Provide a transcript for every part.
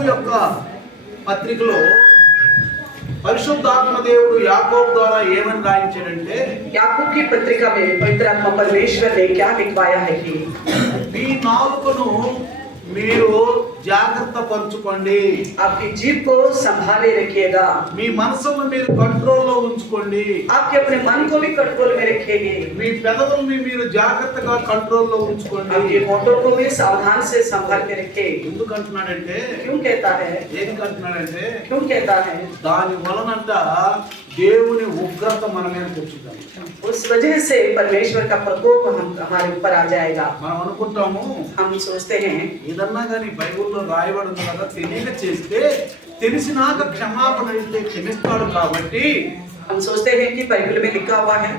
యాకోబు యొక్క పత్రికలో పరిశుద్ధాత్మ దేవుడు యాకోబు ద్వారా ఏమని రాయించాడంటే, याकूब की पत्रिका में पवित्र आत्मा परमेश्वर ने क्या लिखवाया है कि మీ నాలుకను మీరు జాగ్రత్త పరచుకోండి, आपकी जीभ को संभाले रखिएगा, మీ మనసును మీరు కంట్రోల్లో ఉంచుకోండి, आपके अपने मन को भी कंट्रोल में रखेंगे, మీ పెదవుల్ని మీరు జాగ్రత్తగా కంట్రోల్లో ఉంచుకోండి. आपके होठों को भी सावधान से संभाल के रखें। ఎందుకు అంటున్నాడంటే, क्यों कहता है? ఏది అంటున్నాడంటే, क्यों कहता है? దాని వలనంట దేవుని ఉగ్రత మన మీదకి వచ్చింది. उस वजह से परमेश्वर का प्रकोप हमारे ऊपर आ जाएगा। మనం అనుకుంటాము, हम सोचते हैं ఏదన్నా కానీ బైబిల్లో రాయబడి ఉంది కదా, తెలియక చేస్తే తెలిసినాక క్షమాపణ ఇస్తే క్షమిస్తాడు కాబట్టి, हम सोचते हैं कि बाइबल में लिखा हुआ है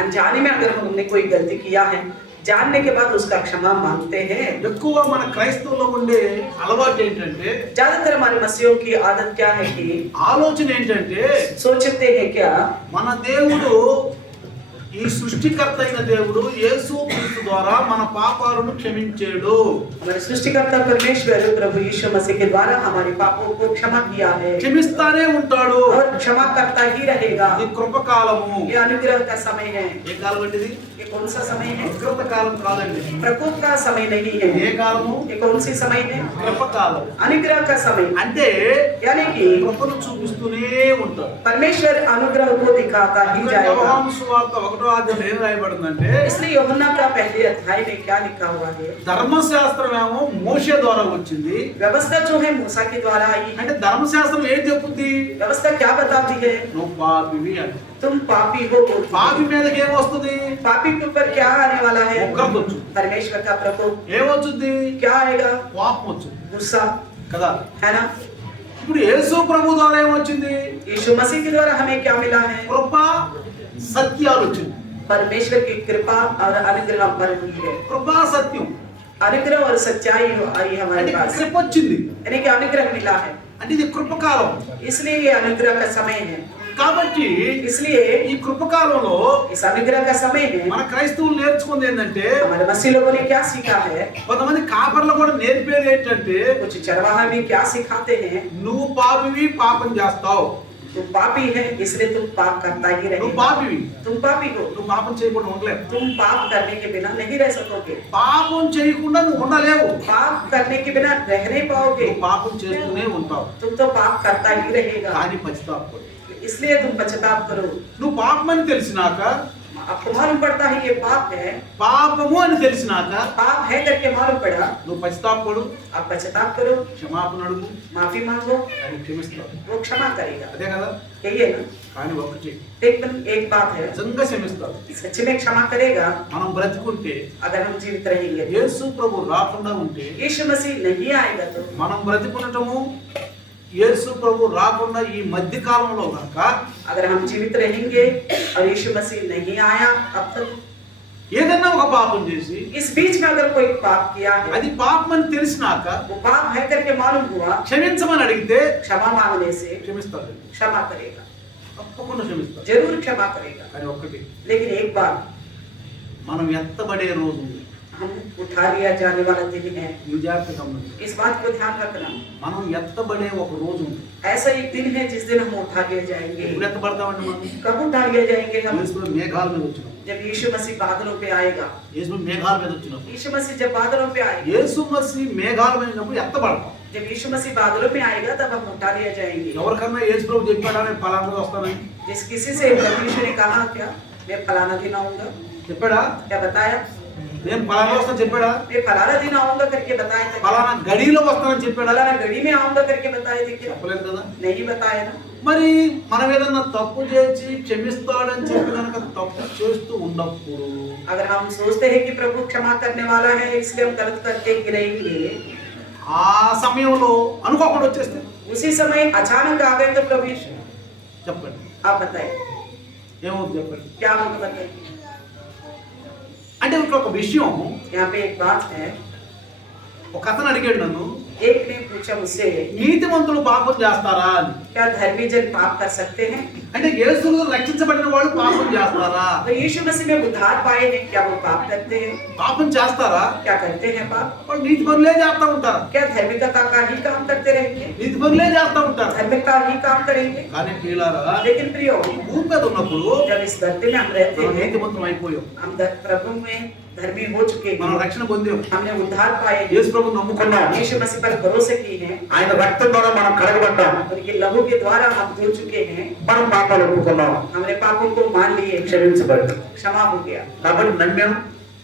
अनजाने में अगर हमने कोई गलती किया है जानने के बाद उसका क्षमा मांगते हैं। ఎక్కువ మన క్రైస్తవుల్లో ఉండే అలవాటు ఏంటంటే, ज्यादातर हमारे मसीहों की आदत क्या है कि ఆలోచన ఏంటంటే, सोचते हैं क्या మన దేవుడు, ఈ సృష్టికర్త అయిన దేవుడు యేసు క్రీస్తు ద్వారా మన పాపాలను క్షమించాడు. हमारे सृष्टिकर्ता परमेश्वर प्रभु यीशु मसीह के द्वारा हमारे पापों को क्षमा किया है క్షమిస్తానే ఉంటాడు. और क्षमा करता ही रहेगा। ఇది కృపకాలము. ये अनुग्रह का समय है। ఏ కాలం అంటే ఇది? ये कौन सा समय है? ఉగ్రత కాలం కాదండి. प्रकोप का समय नहीं है। ఏ కాలము? ये कौन सी समय है? కృపకాలం. अनुग्रह का समय, అంటే यानी कि కృపను చూపిస్తూనే ఉంటాడు. परमेश्वर अनुग्रह को दिखाता ही जाएगा। యోహాను సువార్త 1వ అధ్యాయం ఏం రాయబడిందంటే, इसलिए यूहन्ना का पहले अध्याय में क्या लिखा हुआ है? ధర్మశాస్త్రం ఏమో మోషే ద్వారా వచ్చింది. व्यवस्था जो है मूसा के द्वारा आई है। అంటే ధర్మశాస్త్రం ఏం చెప్పుద్ది? व्यवस्था क्या बताती है? నువ్వు పాపివి అని. तुम पापी हो। పాపి మీదకి ఏమొస్తుంది? पापी के ऊपर क्या आने वाला है? ఉగ్రత వచ్చుద్ది. परमेश्वर का प्रकोप। ఏమొచ్చుద్ది? क्या आएगा? కోపం వచ్చుద్ది गुस्सा, కదా. है ना? ఇప్పుడు యేసు ప్రభు ద్వారా ఏమొచ్చింది? यीशु मसीह के द्वारा हमें क्या मिला है? కృప, సత్యాలు వచ్చింది. परमेश्वर की कृपा और अनुग्रह पर हुई है। కృపా సత్యం अनुग्रह और सच्चाई आई हमारे అంటే पास, కృప వచ్చింది. यानी कि अनुग्रह मिला है। అంటే ఇది కృపకాలం. इसलिए ये अनुग्रह का समय है। కాబట్టి इसलिए ఈ కృపకాలంలో इस अनुग्रह का समय है। మన క్రైస్తవులు నేర్చుకుంది ఏంటంటే, हमारे मसीह लोगों ने क्या सीखा है? కొంతమంది కాపర్లు కూడా నేర్పేది ఏంటంటే, कुछ चरवाहा भी क्या सिखाते हैं? నువ్వు పాపివి, పాపం చేస్తావు. तुम पापी है इसलिए तुम पाप करता ही నువ్వు रहेगा। పాపివి, तुम पापी हो, నువ్వు పాపం చేయకుండా ఉండలేవు. तुम पाप करने के बिना नहीं रह सकोगे। పాపం చేయకుండా నువ్వు ఉండలేవు. पाप करने के बिना रह नहीं पाओगे। నువ్వు పాపం చేస్తూనే ఉంటావు. तुम तो पाप करता ही रहेगा। కానీ పశ్చాత్తాపడు. इसलिए तुम पश्चाताप करो। నువ్వు పాపం అని తెలిసినాక, आपको मालूम पड़ता है ये पाप है, పాపము అని తెలిసినాక पाप है करके मालूम पड़ा, నువ్వు పశ్చాత్తాపడు, आप पश्चाताप करो, క్షమాపణ అడుగు, माफी मांगो, ఆయన క్షమిస్తాడు. वो क्षमा करेगा। అదే కదా. यही है ना? కానీ ఒకటి, लेकिन एक बात है, నిజంగా క్షమిస్తాడు. सच्ची में क्षमा करेगा మనం బ్రతికుంటే, अगर हम जीवित रहेंगे। యేసు ప్రభు రాకుండా ఉంటే, यीशु मसीह नहीं आएगा तो మనం బ్రతికునటము యేసు ప్రభు రాకుండా ఈ మధ్య కాలంలో కనుక अगर हम जीवित रहेंगे और यीशु मसीह नहीं आया अब तक, ఏదన్నా ఒక పాపం చేసి इस बीच में अगर कोई पाप किया है, అది పాపం అని తెలిసినాక वो पाप है करके मालूम हुआ, క్షమించమని అడిగితే क्षमा मांगने से క్షమిస్తాడు. क्षमा करेगा, తప్పకుండా క్షమిస్తాడు. जरूर क्षमा करेगा। కానీ ఒక్కటి, लेकिन एक बात, మనం ఎత్తబడే రోజు ఉంది. हम उठा लिया जाने वाला दिन है, ఈ జాగ్రత్త గమనించు. इस बात को ध्यान रखना। మనం ఎత్తబడే ఒక రోజు ఉంది. ऐसा एक दिन है जिस दिन हम उठा लिए जाएंगे। ఎప్పుడు ఎత్తబడతామండి మనం? कब उठा लिए जाएंगे हम? యేసు ప్రభు మేఘాల మీద వచ్చినాం. जब यीशु मसीह बादलों पे आएगा। యేసు ప్రభు మేఘాల మీద వచ్చినాం. यीशु मसीह जब बादलों पे आएगा, యేసు మసీహ్ మేఘాల మీద ఉన్నప్పుడు ఎత్తబడతాం. जब यीशु मसीह बादलों पे आएगा तब हम उठा लिए जाएंगे। ఎవరికన్నా యేసు ప్రభు చెప్పాడా నేను ఫలానా రోజు వస్తానని? जिस किसी से प्रभु यीशु ने कहा क्या मैं फलाना दिन आऊंगा, చెప్పాడా? क्या बताया? నేను ఫలానా వస్తా చెప్పాడా? मैं फलाना दिन आऊंगा करके बताए थे? ఫలానా గడిలో వస్తానని చెప్పాడా? फलाना घड़ी में आऊंगा करके बताए थे क्या? చెప్పలేదు కదా. नहीं बताया ना। మరి మనం ఏదన్నా తప్పు చేసి క్షమిస్తాడని చెప్పి కనుక తప్పు చేస్తూ ఉన్నప్పుడు, अगर हम सोचते हैं कि प्रभु क्षमा करने वाला है इसलिए हम गलत करके गिरेंगे, ఆ సమయంలో అనుకోకుండా వచ్చేస్తే उसी समय अचानक आ गए तो प्रभु यीशु, చెప్పండి आप बताइए ఏమవుతుంది చెప్పండి. क्या होगा बताइए। అంటే ఇక్కడ ఒక విషయం, यहाँ पे एक बात है, ఒక అతను అడిగాడు నన్ను, एक ने पूछा मुझसे నీతిమంతులు పాపం చేస్తారా అని. क्या धर्मी जन पाप कर सकते हैं? అంటే యేసులో రక్షించబడిన వాళ్ళు పాపం చేస్తారా? तो यीशु मसीह में उद्धार पाए हैं क्या वो पाप करते हैं? పాపం చేస్తారా? क्या करते हैं पाप? వాళ్ళు నీతి పనులే చేస్తా ఉంటారు. क्या धार्मिकता का ही काम करते रहेंगे? నీతి పనులే చేస్తా ఉంటారు. धर्म का ही काम करेंगे। కానీ ప్రియులారా, लेकिन प्रियो, ఈ భూమి మీద ఉన్నప్పుడు जब इस धरती में हम रहते మనం हैं, నీతిమంతం అయిపోయాం, हम प्रभु में धर्मी हो चुके మనం हैं, రక్షణ పొందాం, हमने उद्धार पाए हैं, యేసు ప్రభువుని నమ్ముకున్నాం, यीशु मसीह पर भरोसे किए हैं, ఆయన రక్తం ద్వారా మనం కడగబడ్డాం, उनके लहू के द्वारा हम धुल चुके हैं, మనం పాపాలు ఒప్పుకున్నాం, हमने पापों को मान लिए, క్షమించబడ్డాం. क्षमा हो गया, కాబట్టి నమ్మాం,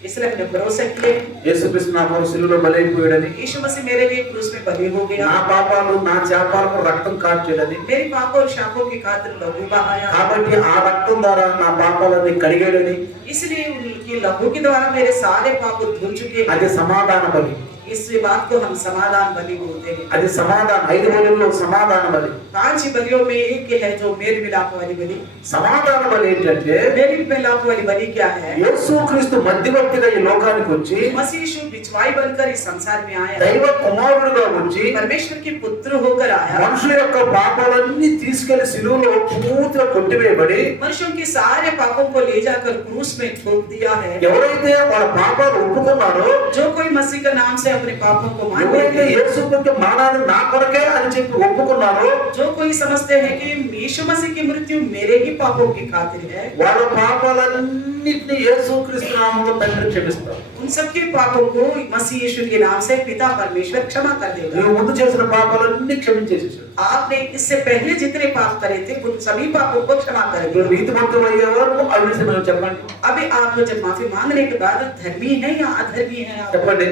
इसलिए हमने भरोसा किए। యేసుక్రీస్తు నా కొరకు సిలువలో బలైపోయాడని, यीशु मसीह मेरे लिए क्रूस में बलि हो गया, నా పాపాలు నా శాపాలకు రక్తం కార్చాడని, मेरी पापों और शापों की खातिर लहू बहाया, కాబట్టి ఆ రక్తం ద్వారా నా పాపాలన్నీ కడిగాడని, इसलिए उनके लहू के द्वारा मेरे सारे पाप धुल चुके हैं। అది సమాధాన బలి. इस बात को हम समाधान बलि बोलते हैं। అది సమాధాన 5 బలుల్లో సమాధాన బలి. 5 बलियों में एक है जो मेल मिलाप वाली बलि। సమాధాన బలి ఏంటంటే, मेल मिलाप वाली बलि क्या है? యేసుక్రీస్తు మధ్యవర్తిగా ఈ లోకానికి వచ్చి मसीह यीशु बिचवाई बनकर इस संसार में आया, దైవ కుమారుడుగా వచ్చి परमेश्वर के पुत्र होकर आया, మనుషుల యొక్క పాపాలన్నీ తీసుకెళ్లి సిలువలో పూర్తిగా కొట్టివేయబడి, मनुष्यों के सारे पापों को ले जाकर क्रूस में ठोक दिया है। ఎవరైతే వాళ్ళ పాపాలు ఒప్పుకున్నారో, जो कोई मसीह का नाम से अपने पापों को मान ఎవరైతే लेते, యేసు యొక్క మరణాన్ని నా కొరకే అని చెప్పి ఒప్పుకున్నారో, जो कोई समझते हैं कि यीशु मसीह की मृत्यु मेरे ही पापों की खातिर है, వాళ్ళ పాపాలన్నిటిని యేసుక్రీస్తు నామములో తండ్రి క్షమిస్తారు. उन सबके पापों को मसीह यीशु के नाम से पिता परमेश्वर क्षमा कर देगा। నువ్వు ముందు చేసిన పాపాలన్నీ క్షమించేసేసాడు. आपने इससे पहले जितने पाप करे थे उन सभी पापों को क्षमा कर ఇప్పుడు दिया। నీతిమంతులు అయ్యేవారు అవినీతి మనం చెప్పండి, अभी आप जब माफी मांगने के बाद धर्मी है या अधर्मी है? చెప్పండి,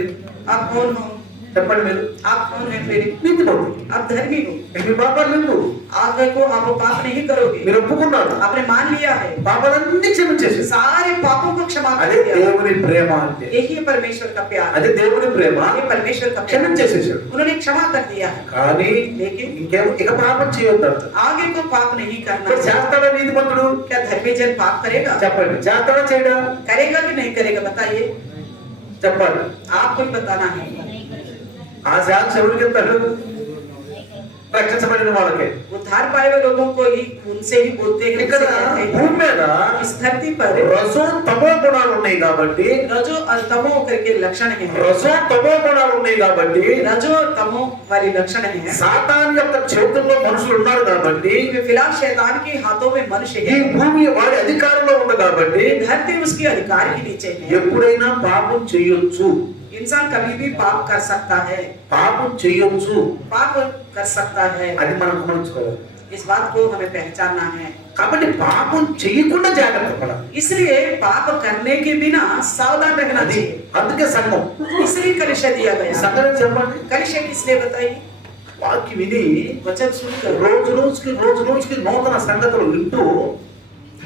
आप कौन हो? చెప్పండి మీరు. आप कौन है फिर? నీతిమంతులు. आप धर्मी हो, మీ పాపాలు లేవు, आपको आप पाप नहीं करोगे, మీరు ఒప్పుకున్నారు, आपने मान लिया है, పాపాలన్నీ క్షమించేసేసాడు. सारे पापों को क्षमा कर అదే दिया। దేవుని ప్రేమ అంటే, यही है परमेश्वर का प्यार, అదే దేవుని ప్రేమ. ये परमेश्वर का प्यार, క్షమించేసేసాడు. उन्होंने क्षमा कर दिया है। కానీ लेकिन ఇక పాపం చేయొద్దు. आगे को पाप नहीं करना। ఇప్పుడు చేస్తాడా నీతిమంతుడు? क्या धर्मी जन पाप करेगा? చెప్పండి, చేస్తాడా చేయడా? करेगा कि नहीं करेगा बताइए, చెప్పాలి. आपको ही बताना है। ఆ శాంతి ఎవరికి ఇస్తాడు? రక్షించబడిన వాళ్ళకే. उद्धार पाए हुए लोगों को ही उनसे ही बोलते हैं, ఇక్కడ उनसे कहते हैं। భూమి మీద इस धरती पर రజో తమో గుణాలు ఉన్నాయి కాబట్టి, रजो और तमो करके लक्षण है, రజో తమో గుణాలు ఉన్నాయి కాబట్టి, रजो और तमो वाली लक्षण है। సాతాన్ యొక్క చేతుల్లో మనుషులు ఉన్నారు కాబట్టి, फिलहाल शैतान के हाथों में मनुष्य ఈ है, భూమి వాడి అధికారంలో ఉంది కాబట్టి, धरती उसके अधिकार के नीचे है। ఎప్పుడైనా పాపం చేయొచ్చు, इंसान कभी भी पाप कर सकता है, పాపం చేయొచ్చు. पाप कर सकता है, అది మనం గమనించుకోవాలి. इस बात को हमें पहचानना है। కాబట్టి పాపం చేయకుండా జాగ్రత్త పడాలి. इसलिए पाप करने के बिना सावधान रहना అది चाहिए। అందుకే సంఘం. इसलिए कलिशा दिया गया। సంఘం చెప్పండి, कलिशा किसने बताई? వాక్యం విని वचन सुनकर రోజు రోజుకి నూతన సంగతులు వింటూ,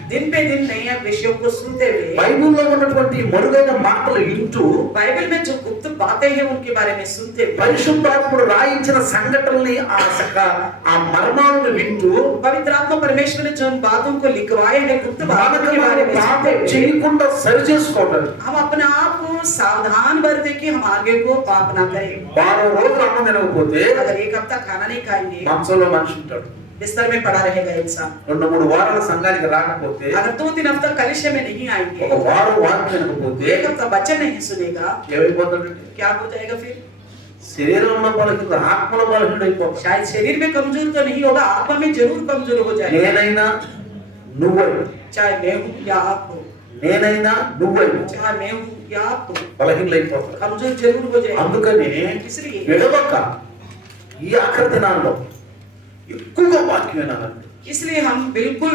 दिन पे दिन नए विषयों को सुनते हुए, బైబిల్లో ఉన్నటువంటి మరుగైన మాటలు వింటూ, बाइबल में जो गुप्त बातें हैं उनके बारे में सुनते हुए, పరిశుద్ధాత్ముడు రాయించిన సంఘటనల్ని ఆ మర్మాలను వింటూ, पवित्र आत्मा परमेश्वर ने जो उन बातों को लिखवाए हैं गुप्त बातों के बारे में सुनते పాపం हुए, చేయకుండా సరి చేసుకోవడం. हम अपने आप को सावधान बरते कि हम आगे को पाप ना करें। వారం రోజులు అన్నం తినకపోతే अगर एक हफ्ता खाना नहीं खाएंगे, మంచంలో మనిషి ఉంటాడు. बिस्तर में पड़ा रहेगा इंसान। 2-3 వారాల సంఘానికి రాకపోతే, अगर 2-3 हफ्ता कलिशा में नहीं आएंगे, ఒక వారం వాక్యం వినకపోతే एक हफ्ता बच्चा नहीं सुनेगा, ఏమైపోతాడంటే, क्या हो जाएगा फिर? శరీరంలో బలహీన, ఆత్మలో బలహీనుడు అయిపోతాడు. शायद शरीर में कमजोर तो नहीं होगा, आत्मा में जरूर कमजोर हो जाएगा। నేనైనా నువ్వై, चाहे मैं हूँ या आप हो, నేనైనా నువ్వై चाहे मैं हूँ या आप हो, బలహీనలు అయిపోతాడు. कमजोर जरूर हो जाएगा। అందుకని इसलिए విడవక ఈ ఆఖరి దినాల్లో ఎక్కువగా వాక్యం వినాలండి. इसलिए हम बिल्कुल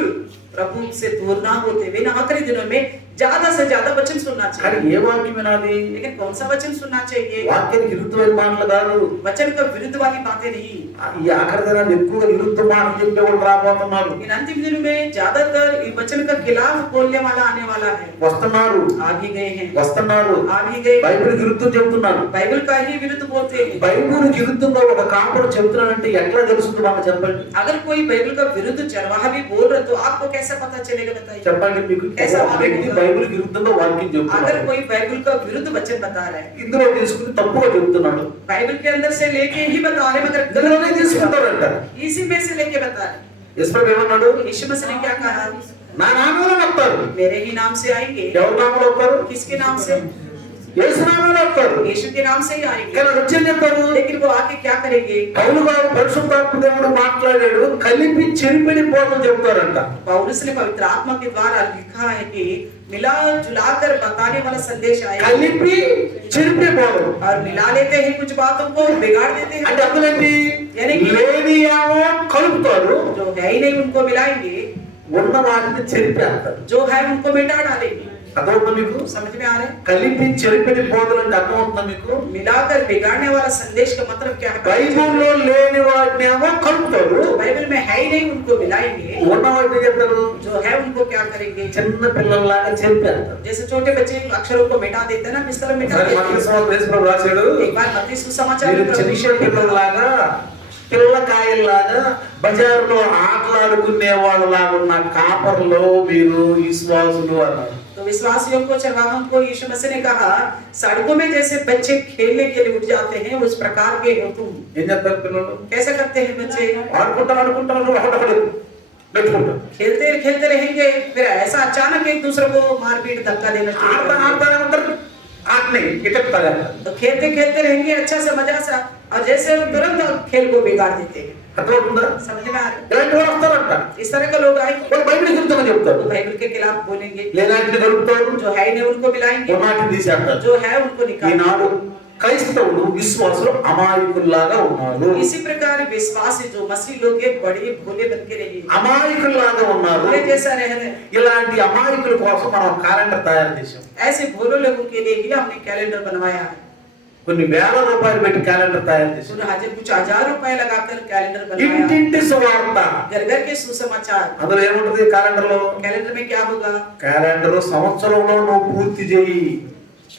प्रभु से दूर ना होते हुए इन आखिरी दिनों में ज्यादा से ज्यादा वचन सुनना కానీ चाहिए। ఏ వాక్యం వినాలి? लेकिन कौन सा वचन सुनना चाहिए? వాక్యానికి విరుద్ధమైన మాటలు కాదు. वचन का विरुद्ध वाली बातें नहीं। ఈ ఆఖరి దినాలు ఎక్కువగా విరుద్ధ మాటలు చెప్పేవాళ్ళు రాబోతున్నారు, इन अंतिम दिनों में ज्यादातर इस वचन का खिलाफ बोलने वाला आने वाला है। వస్తున్నారు आ भी गए हैं, వస్తున్నారు आ भी गए, బైబిల్ విరుద్ధం చెప్తున్నారు. बाइबल का ही विरुद्ध बोलते हैं। బైబిల్ విరుద్ధంగా ఒక కాపుడు చెప్తున్నాడంటే ఎట్లా తెలుస్తుంది మాకు చెప్పండి. अगर कोई बाइबल का विरुद्ध चरवाहा भी बोल रहा तो आपको कैसे पता चलेगा बताइए? చెప్పండి, మీకు ఒక వ్యక్తి బైబిల్ విరుద్ధంగా వాక్యం अगर చెప్తున్నాడు, कोई बाइबल का विरुद्ध वचन बता रहा है, ఇందులో తీసుకుని తప్పుగా చెప్తున్నాడు, बाइबल के अंदर से लेके ही बता रहे मगर ఇందులోనే गलत తీసుకుంటారంట. इसी में से लेके बता रहे। యేసు ఏమన్నాడు? यीशु मसीह ने क्या कहा? నా నామంలో వస్తారు. मेरे ही नाम से आएंगे। ఎవరి నామంలో వస్తారు? किसके नाम से? యేసునామములో వస్తారు. यीशु के नाम से ही आएंगे। కానీ వచ్చి ఏం చెప్తారు? लेकिन वो आके क्या करेंगे? పౌలు గారు పరిశుద్ధాత్మ దేవుడు మాట్లాడాడు, కలిపి చెరిపిడి బోధలు చెప్తారంట. पौलुस ने पवित्र आत्मा के द्वारा लिखा है कि मिला जुलाकर बताने वाला संदेश आएगा। కలిపి చెరిపే బోధలు और मिला लेते हैं कुछ बातों को बिगाड़ देते हैं। అంటే అర్థం ఏంటి? यानी कि లేని ఏమో కలుపుతారు, जो है ही नहीं उनको मिलाएंगे, ఉన్న వాటిని చెరిపేస్తారు. जो है उनको मिटा डालेंगे। అర్థమవుతుందా మీకు? समझ में आ रहा है? కలిపి చెరిపిడి బోధలు అంటే అర్థమవుతుందా మీకు? मिलाकर बिगाड़ने वाला संदेश का मतलब क्या है? బైబిల్లో లేని వాటిని ఏమో కలుపుతారు, जो बाइबल में है ही नहीं उनको मिलाएंगे, ఉన్న వాటిని చెప్తారు, जो है उनको क्या करेंगे? చిన్న పిల్లల్లాగా చెరిపేస్తారు. जैसे छोटे बच्चे अक्षरों को मिटा देते हैं ना, इस तरह मिटा देते हैं। రాశాడు, एक बार मत्ती सुसमाचार మీరు में చిన్న परमेश्वर ने कहा, పిల్లల్లాగా పిల్లకాయల్లాగా బజారులో ఆటలాడుకునే వాళ్ళలాగా ఉన్న కాపర్లు మీరు విశ్వాసులు అన్నారు. तो विश्वासियों को, चरवाहों को यीशु मसीह ने कहा, सड़कों में जैसे बच्चे खेलने के लिए उठ जाते हैं, उस प्रकार के हो तुम। ఏం చేస్తారు పిల్లలు? कैसे करते हैं बच्चे? ఆడుకుంటారు ఒకటొకడు పెట్టుకుంటారు. खेलते खेलते रहेंगे, फिर ऐसा अचानक एक दूसरे को मारपीट धक्का देना शुरू कर देंगे। ఆడతానే ఉంటారు, ఆటని ఇటెక్తారు. तो खेलते खेलते रहेंगे अच्छा से मजा से, और जैसे वो तुरंत खेल को बिगाड़ देते हैं। అర్థమవుతుందా? समझ में आ रहा है? ఇలాంటి వాళ్ళు వస్తారంట. इस तरह के लोग आएंगे, వాళ్ళు బైబిల్ చెప్తామని చెప్తారు, वो बाइबल के खिलाफ बोलेंगे, లేనాటిని కలుపుతారు, जो है ही नहीं उनको मिलाएंगे, ఉన్నటిని తీసేస్తారు. जो है उनको निकालेंगे। ఈనాడు క్రైస్తవులు విశ్వాసులు అమాయకుల్లాగా ఉన్నారు. इसी प्रकार विश्वासी जो मसीह लोग हैं, बड़े भोले बन के रहे, అమాయకుల్లాగా ఉన్నారు. भोले जैसा रह रहे। ఇలాంటి అమాయకుల కోసం మనం క్యాలెండర్ తయారు చేసాం. ऐसे भोले लोगों के लिए ही हमने कैलेंडर बनवाया है। కొన్ని వేల రూపాయలు పెట్టి క్యాలెండర్ తయారు చేసాం. कुछ हजार रुपए लगाकर कैलेंडर बनवाया। ఇంటింటి సువార్త, घर घर के सुसमाचार। అందులో ఏముంటది कैलेंडर లో? कैलेंडर में क्या होगा? క్యాలెండర్ సంవత్సరంలో నువ్వు పూర్తి చేయి.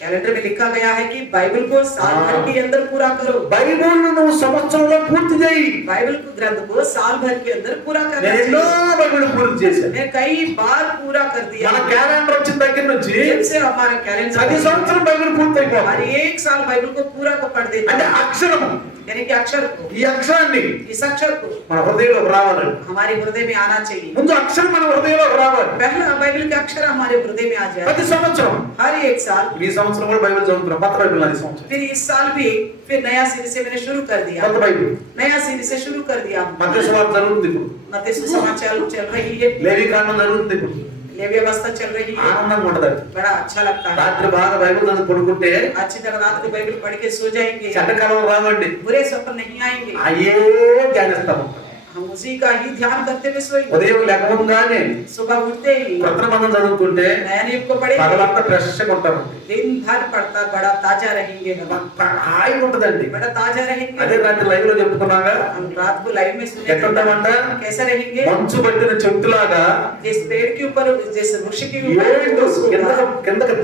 कैलेंडर में लिखा गया है कि बाइबल को साल भर के अंदर पूरा करो। బైబిల్ నువ్వు సంవత్సరంలో పూర్తి చేయి. बाइबल को ग्रंथ को साल भर के अंदर पूरा करना నేను ఎన్నో चाहिए। బైబిల్ పూర్తి చేశాను. मैं कई बार पूरा कर दिया। మన క్యాలెండర్ వచ్చిన దగ్గర నుంచి जब से हमारा कैलेंडर, ప్రతి సంవత్సరం బైబిల్ పూర్తి हर అయిపోతుంది. एक साल बाइबल को पूरा को पढ़ देते అంటే हैं। అక్షరము, यानी कि अक्षर को, ఈ అక్షరాన్ని इस अक्षर को మన హృదయంలోకి రావాలండి. हमारे हृदय में आना चाहिए। ముందు అక్షరం మన హృదయంలోకి రావాలి. पहला बाइबल के अक्षर हमारे हृदय में आ जाए। ప్రతి సంవత్సరం, हर एक साल, ఈ సంవత్సరం కూడా బైబిల్ చదువుతున్నాం. కొత్త బైబిల్ అది సంవత్సరం, फिर इस साल भी फिर नया सीरी से मैंने शुरू कर दिया। కొత్త బైబిల్ नया सीरी से शुरू कर दिया। మత్తయి సువార్త జరుగుతుంది ఇప్పుడు, मत्ती सुसमाचार चल रही है, లేవి కాండం జరుగుతుంది ఇప్పుడు. लेवी व्यवस्था चल रही है, ఆనందంగా ఉంటది. बड़ा अच्छा लगता है। రాత్రి బాగా బైబిల్ చదువు పడుకుంటే अच्छी तरह रात को बाइबल पढ़ के सो जाएंगे, చెడ్డకాలం రావండి. बुरे स्वप्न नहीं आएंगे, అయ్యే ధ్యానిస్తాము. हम उसी का ही ध्यान करते हुए सोएंगे। ఉదయం లేకముందానే सुबह उठते ही కొత్త మందం చదువుతుంటే नया नियम को पढ़ेंगे, పగలంతా ఫ్రెష్గా ఉంటారు. दिन भर पढ़ता बड़ा ताजा रहेंगे, హాయిగా ఉంటదండి. बड़ा ताजा అదే रहेंगे। రాత్రి లైవ్ లో చెప్పుకున్నాగా, हम रात को लाइव में सुने ఎట్లుంటామంట? कैसे रहेंगे? మంచు పట్టిన చెట్టులాగా जिस पेड़ के ऊपर, जिस वृक्ष के ఏడు ऊपर కిందకి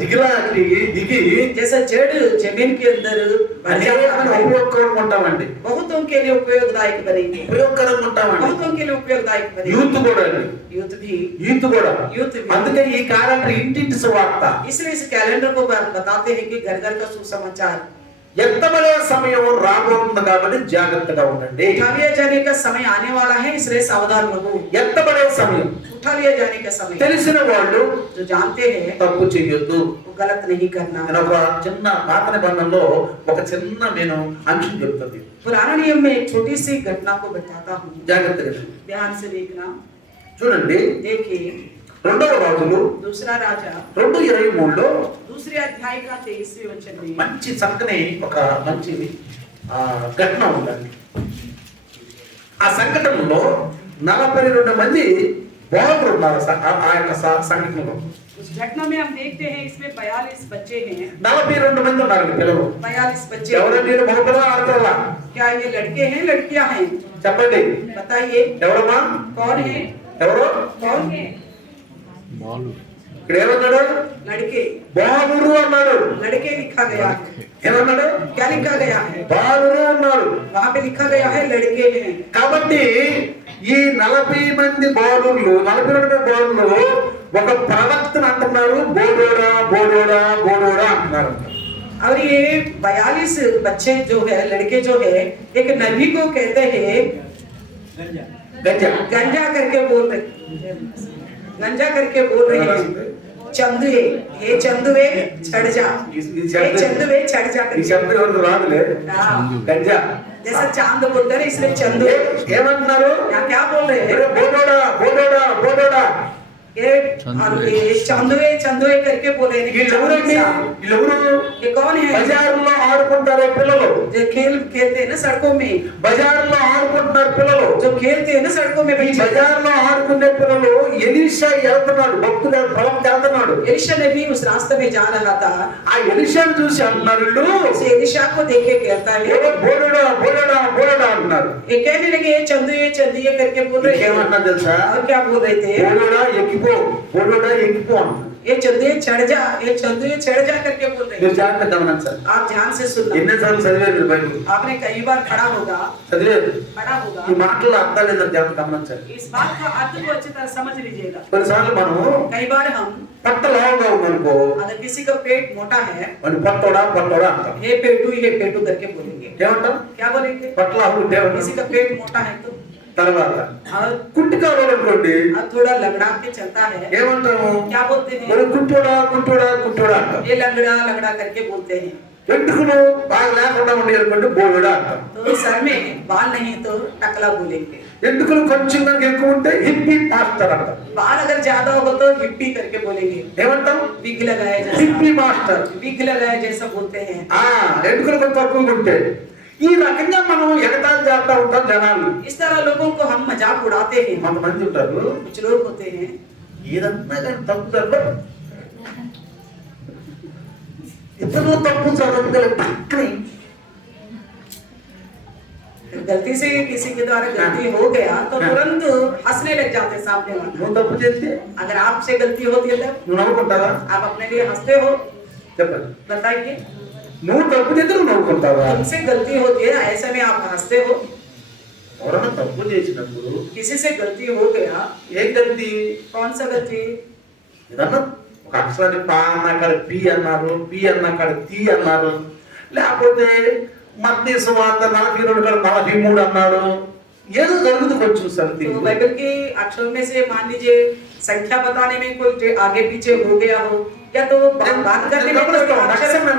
దిగి जैसा जड़ जमीन के अंदर बढ़ అనేక जाता है, ఉపయోగకరంగా ఉంటామండి. बहुतों के लिए उपयोगदायक बनेंगे, ఉపయోగకరంగా ఉంటామండి. बहुतों के लिए उपयोगदायक बनेंगे। యూత్ కూడా అండి, यूथ भी, యూత్ కూడా. यूथ भी। అందుకే ఈ క్యాలెండర్ ఇంటింటి సువార్త. इसलिए इस कैलेंडर को बताते हैं कि घर घर का सुसमाचार। ఎత్తబడే సమయం రాబోతుంది కాబట్టి జాగ్రత్తగా ఉండండి. उठा लिया जाने का समय आने वाला है, इसलिए सावधान रहो। ఎత్తబడే సమయం उठा लिया जाने का समय, తెలిసిన వాళ్ళు जो जानते हैं తప్పు చేయొద్దు. वो गलत नहीं करना। నేను ఒక చిన్న పాత నిబంధనలో ఒక చిన్న నేను అంశం చెప్తుంది, पुराना नियम में एक छोटी सी घटना को बताता हूँ, జాగ్రత్తగా వినండి. ध्यान से देखना। చూడండి, देखिए, రెండవ రాజులు दूसरा राजा 2:23లో दूसरे अध्याय का 23वें वचन में మంచి చక్కని ఒక మంచి ఘటన ఉందండి. ఆ సంఘటనలో 42 మంది బాలురు ఉన్నారు. ఆ యొక్క సంఘటనలో उस घटना में हम देखते हैं इसमें 42 बच्चे हैं। 42 మంది ఉన్నారు పిల్లలు. 42 बच्चे। ఎవరు మీరు? మగపిల్ల ఆడపిల్ల? क्या ये लड़के हैं लड़कियां हैं? చెప్పండి. बताइए ఎవరమ్మా? कौन है? ఎవరు? कौन है? ఇక్కడ ఏమన్నాడు? लड़के। బాలురు అన్నాడు. लड़के लिखा गया है। ఏమన్నాడు? क्या लिखा गया है? బాలురు అన్నాడు. वहाँ पे लिखा गया है लड़के हैं। కాబట్టి ఈ 40 మంది బాలుర్లు, 42 బాలుర్లు ఒక ప్రవక్తను అంటున్నారు, బోడోడా బోడోడా బోడోడా అంటున్నారు. और ये 42 बच्चे जो है, लड़के जो है, एक नबी को कहते हैं గంజా गंजा करके बोल रहे, गंजा करके बोल रहे हैं। चंदुए, हे चंदुए चढ़ जा, ఈ हे శబ్దం चंदुए चढ़ जा ఈ करके। శబ్దం ఎవరికి రాదులే. हाँ, గంజా जैसा चांद बोलते हैं इसलिए चंदुए। ఏమంటున్నారు? यहाँ क्या बोल रहे हैं? ఒరే బోడోడా బోడోడా బోడోడా. ये चंदुए चंदुए करके बोले हैं। వీళ్ళెవరండి? వీళ్ళెవరు? ये कौन है? బజారులో ఆడుకుంటారే పిల్లలు, जो खेल खेलते हैं ना सड़कों में, బజారులో ఆడుకుంటున్నారు పిల్లలు. जो खेलते हैं ना सड़कों में ఈ बच्चे। బజారులో ఆడుకునే పిల్లలు ఎలీషా వెళ్తున్నాడు, భక్తుడు ప్రవక్త వెళ్తున్నాడు. एलिशा ने भी उस रास्ते में जा रहा था। ఆ ఎలీషాను చూసి అంటున్నారు వీళ్ళు, उस एलिशा को देख के कहता है, "ఓ బోడోడా బోడోడా బోడోడా" అంటున్నారు. ये कहने लगे ये चंदुए करके बोल रहे हैं। ఏమంటున్నారు తెలుసా? और क्या बोल रहे थे? బోడోడా ఎక్కిపో, బోడోడా ఎక్కిపో అంటున్నారు. ये चंदुए चढ़ जा, ये चंदुए चढ़ जा करके बोल रहे మీరు हैं। జాగ్రత్తగా గమనించాలి. आप ध्यान से सुनना। ఎన్నిసార్లు చదివారు మీరు బైబిల్? आपने कई बार खड़ा होगा చదివారు. होगा। ఈ మాటల్లో అర్థాలు ఏంటో జాగ్రత్తగా గమనించాలి. इस बात का अर्थ को अच्छी तरह समझ लीजिएगा। కొన్నిసార్లు మనం कई बार हम పట్ట లావుగా ఉందనుకో, अगर किसी का पेट मोटा है, వాడిని పట్టోడా పట్టోడా అంటాం. हे पेटू करके बोलेंगे। ఏమంటాం? क्या बोलेंगे? పట్ల ఉంటే किसी का पेट मोटा है तो, తర్వాత और కుట్టి కావాలనుకోండి थोड़ा लंगड़ा के चलता है, ఏమంటాము? क्या बोलते हैं? మరి కుట్టోడా కుట్టోడా కుట్టోడా అంటాం. ये लंगड़ा करके बोलते हैं। వెంట్రుకలు బాగా లేకుండా ఉండి అనుకోండి బోడుడా అంటాం. तो सर में बाल नहीं तो टकला बोलेंगे। వెంట్రుకలు కొంచెం కనుక ఎక్కువ ఉంటే హిప్పీ మాస్టర్ అంటాం. बाल अगर ज्यादा होगा तो हिप्पी करके बोलेंगे। ఏమంటాం? विग लगाया హిప్పీ जैसा, మాస్టర్. विग लगाया जैसा बोलते हैं। వెంట్రుకలు కొంచెం తక్కువగా ఉంటే ఈ రకంగా మనం ఎగతాళి చేస్తా ఉంటాం జనాలు. इस तरह लोगों को हम मजाक उड़ाते हैं। కొంతమంది ఉంటారు कुछ लोग होते हैं ఏదన్నా కానీ తప్పు చదవరు, ఇతరులు తప్పు చదవగల పక్కనే गलती से किसी के द्वारा गलती हो गया तो तुरंत हंसने लग जाते हैं सामने वाले। నువ్వు తప్పు చేస్తే अगर आपसे गलती होती है तब నువ్వు నవ్వుకుంటావా? आप अपने लिए हंसते हो? చెప్పండి. बताइए। నువ్వు తప్పు చేస్తే నువ్వు నవ్వుకుంటావా? तुमसे गलती होती है ऐसे में आप हंसते हो? ఎవరైనా తప్పు చేసినప్పుడు किसी से गलती हो गया, ఏం గల్తీ? कौन सा गलती? ఏదన్నా ఒక అక్షరాన్ని పా అన్న కాడ పి అన్నారు, పి అన్న కాడ తి అన్నారు, లేకపోతే మత్తయి సువార్త 42 కాడ 43 అన్నాడు, ఏదో జరుగుతుంది కొంచెం సంథింగ్. तो बाइबल के अक्षरों में से मान लीजिए संख्या बताने में कोई आगे पीछे हो गया हो, या तो बात करने में